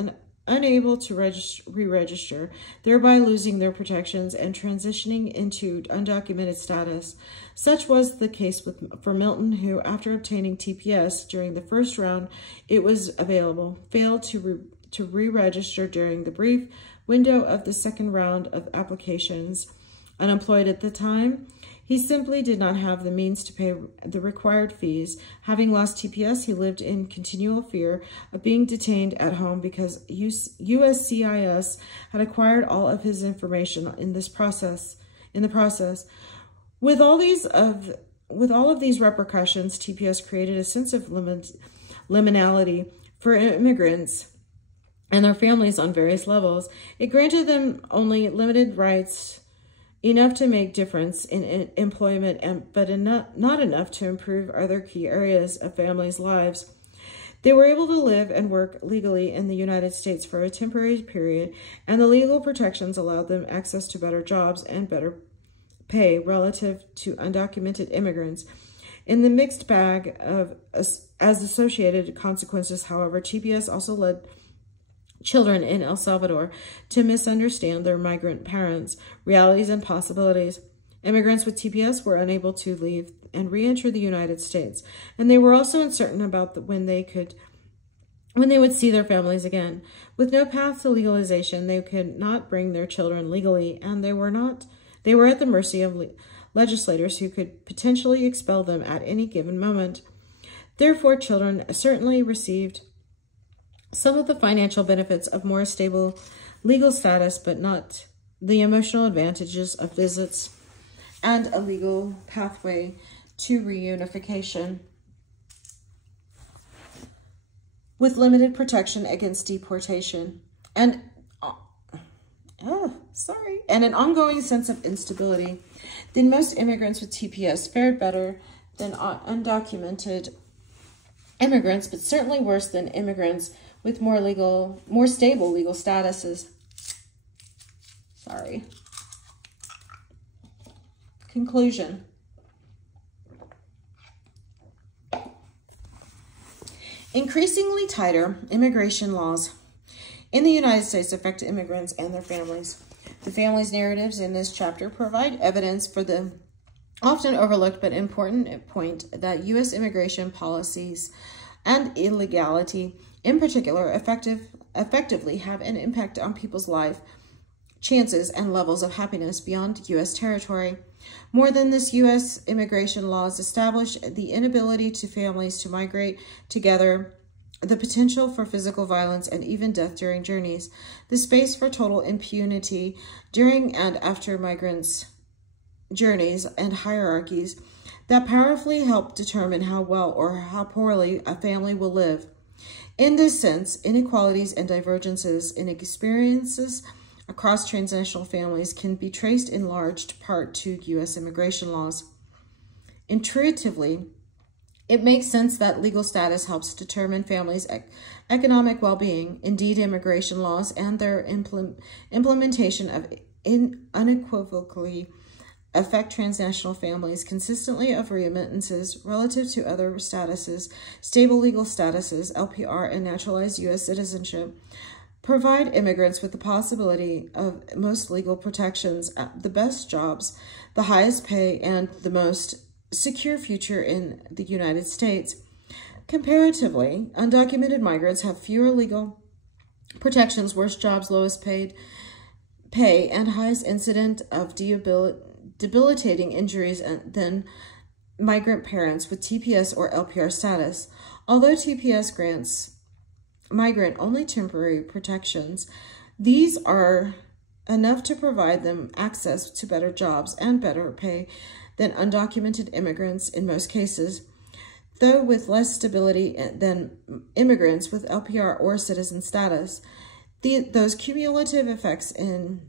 unable to re-register, thereby losing their protections and transitioning into undocumented status. Such was the case for Milton, who, after obtaining TPS during the first round it was available, failed to re-register during the brief window of the second round of applications. Unemployed at the time, he simply did not have the means to pay the required fees. Having lost TPS, he lived in continual fear of being detained at home because USCIS had acquired all of his information in the process. With all of these repercussions, TPS created a sense of liminality for immigrants and their families on various levels. It granted them only limited rights, enough to make difference in employment, but not enough to improve other key areas of families' lives. They were able to live and work legally in the United States for a temporary period, and the legal protections allowed them access to better jobs and better pay relative to undocumented immigrants. In the mixed bag of as associated consequences, however, TPS also led children in El Salvador to misunderstand their migrant parents' realities and possibilities. Immigrants with TPS were unable to leave and re-enter the United States, and they were also uncertain about when they would see their families again. With no path to legalization, they could not bring their children legally, and they were at the mercy of legislators who could potentially expel them at any given moment. Therefore, children certainly received some of the financial benefits of more stable legal status, but not the emotional advantages of visits and a legal pathway to reunification with limited protection against deportation and an ongoing sense of instability. Then most immigrants with TPS fared better than undocumented immigrants, but certainly worse than immigrants with more stable legal statuses. Conclusion. Increasingly tighter immigration laws in the United States affect immigrants and their families. The families' narratives in this chapter provide evidence for the often overlooked but important point that U.S. immigration policies and illegality in particular effectively have an impact on people's life chances and levels of happiness beyond U.S. territory. More than this, U.S. immigration laws establish the inability to families to migrate together, the potential for physical violence and even death during journeys, the space for total impunity during and after migrants' journeys, and hierarchies that powerfully help determine how well or how poorly a family will live. In this sense, inequalities and divergences in experiences across transnational families can be traced in large part to U.S. immigration laws. Intuitively, it makes sense that legal status helps determine families' economic well-being. Indeed, immigration laws and their implementation of unequivocally affect transnational families consistently of remittances relative to other statuses, stable legal statuses, LPR, and naturalized U.S. citizenship. provide immigrants with the possibility of most legal protections, the best jobs, the highest pay, and the most secure future in the United States. Comparatively, undocumented migrants have fewer legal protections, worse jobs, lowest pay, and highest incident of debilitating injuries than migrant parents with TPS or LPR status. Although TPS grants migrant only temporary protections, these are enough to provide them access to better jobs and better pay than undocumented immigrants in most cases, though with less stability than immigrants with LPR or citizen status. Those cumulative effects in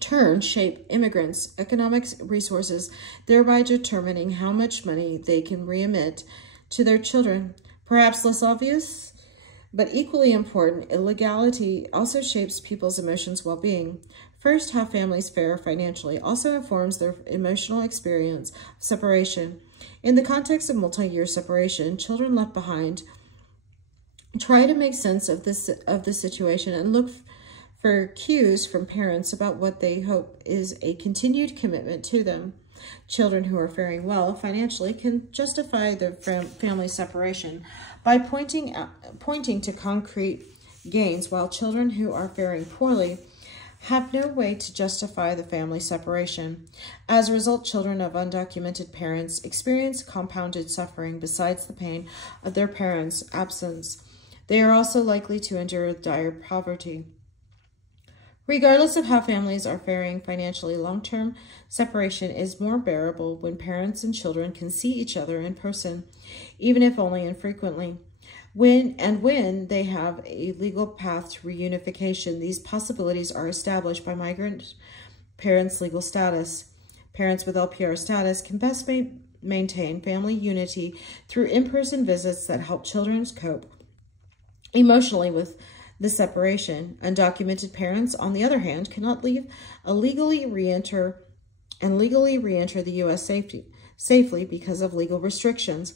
turn shape immigrants' economic resources, thereby determining how much money they can remit to their children. Perhaps less obvious, but equally important, illegality also shapes people's emotions well-being. First, how families fare financially also informs their emotional experience of separation. In the context of multi-year separation, children left behind try to make sense of the situation and look for cues from parents about what they hope is a continued commitment to them. Children who are faring well financially can justify their family separation by pointing to concrete gains, while children who are faring poorly have no way to justify the family separation. As a result, children of undocumented parents experience compounded suffering besides the pain of their parents' absence. They are also likely to endure dire poverty. Regardless of how families are faring financially, long-term separation is more bearable when parents and children can see each other in person, even if only infrequently. When they have a legal path to reunification, these possibilities are established by migrant parents' legal status. Parents with LPR status can best maintain family unity through in-person visits that help children cope emotionally with the separation. Undocumented parents, on the other hand, cannot legally re-enter the U.S. safely because of legal restrictions.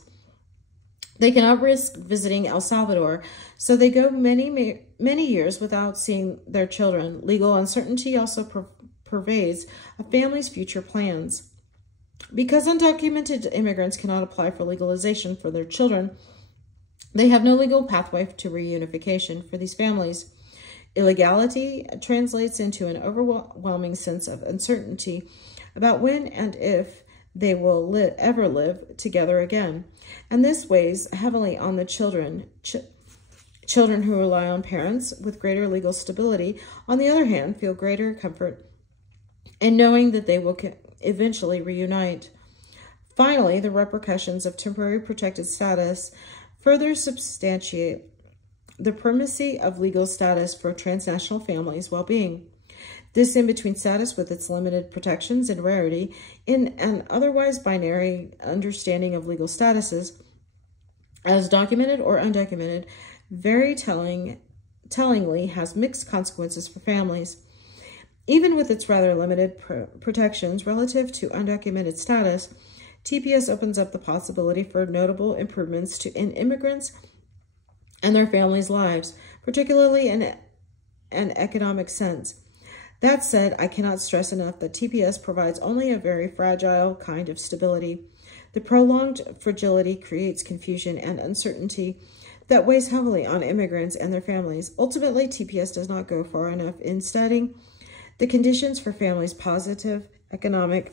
They cannot risk visiting El Salvador, so they go many years without seeing their children. Legal uncertainty also pervades a family's future plans. Because undocumented immigrants cannot apply for legalization for their children, they have no legal pathway to reunification for these families. Illegality translates into an overwhelming sense of uncertainty about when and if they will ever live together again. And this weighs heavily on the children. Children who rely on parents with greater legal stability, on the other hand, feel greater comfort in knowing that they will eventually reunite. Finally, the repercussions of temporary protected status further substantiate the primacy of legal status for transnational families' well-being. This in-between status, with its limited protections and rarity in an otherwise binary understanding of legal statuses, as documented or undocumented, very tellingly has mixed consequences for families. Even with its rather limited protections relative to undocumented status, TPS opens up the possibility for notable improvements in immigrants and their families' lives, particularly in an economic sense. That said, I cannot stress enough that TPS provides only a very fragile kind of stability. The prolonged fragility creates confusion and uncertainty that weighs heavily on immigrants and their families. Ultimately, TPS does not go far enough in studying the conditions for families' positive economic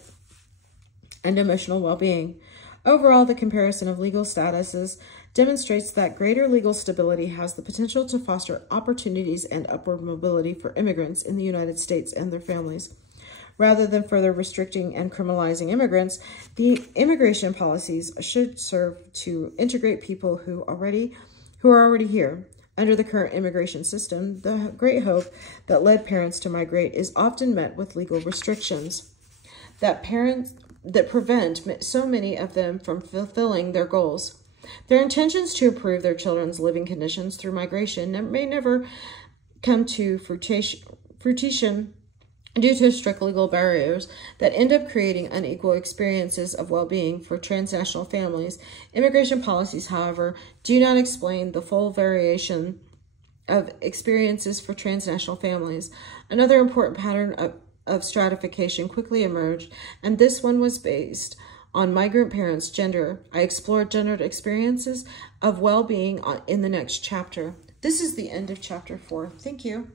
and emotional well-being. Overall, the comparison of legal statuses demonstrates that greater legal stability has the potential to foster opportunities and upward mobility for immigrants in the United States and their families. Rather than further restricting and criminalizing immigrants, the immigration policies should serve to integrate people who are already here. Under the current immigration system, the great hope that led parents to migrate is often met with legal restrictions that prevent so many of them from fulfilling their goals. Their intentions to improve their children's living conditions through migration may never come to fruition due to strict legal barriers that end up creating unequal experiences of well-being for transnational families. Immigration policies, however, do not explain the full variation of experiences for transnational families. Another important pattern of stratification quickly emerged, and this one was based on migrant parents' gender. I explored gendered experiences of well-being in the next chapter. This is the end of chapter 4. Thank you.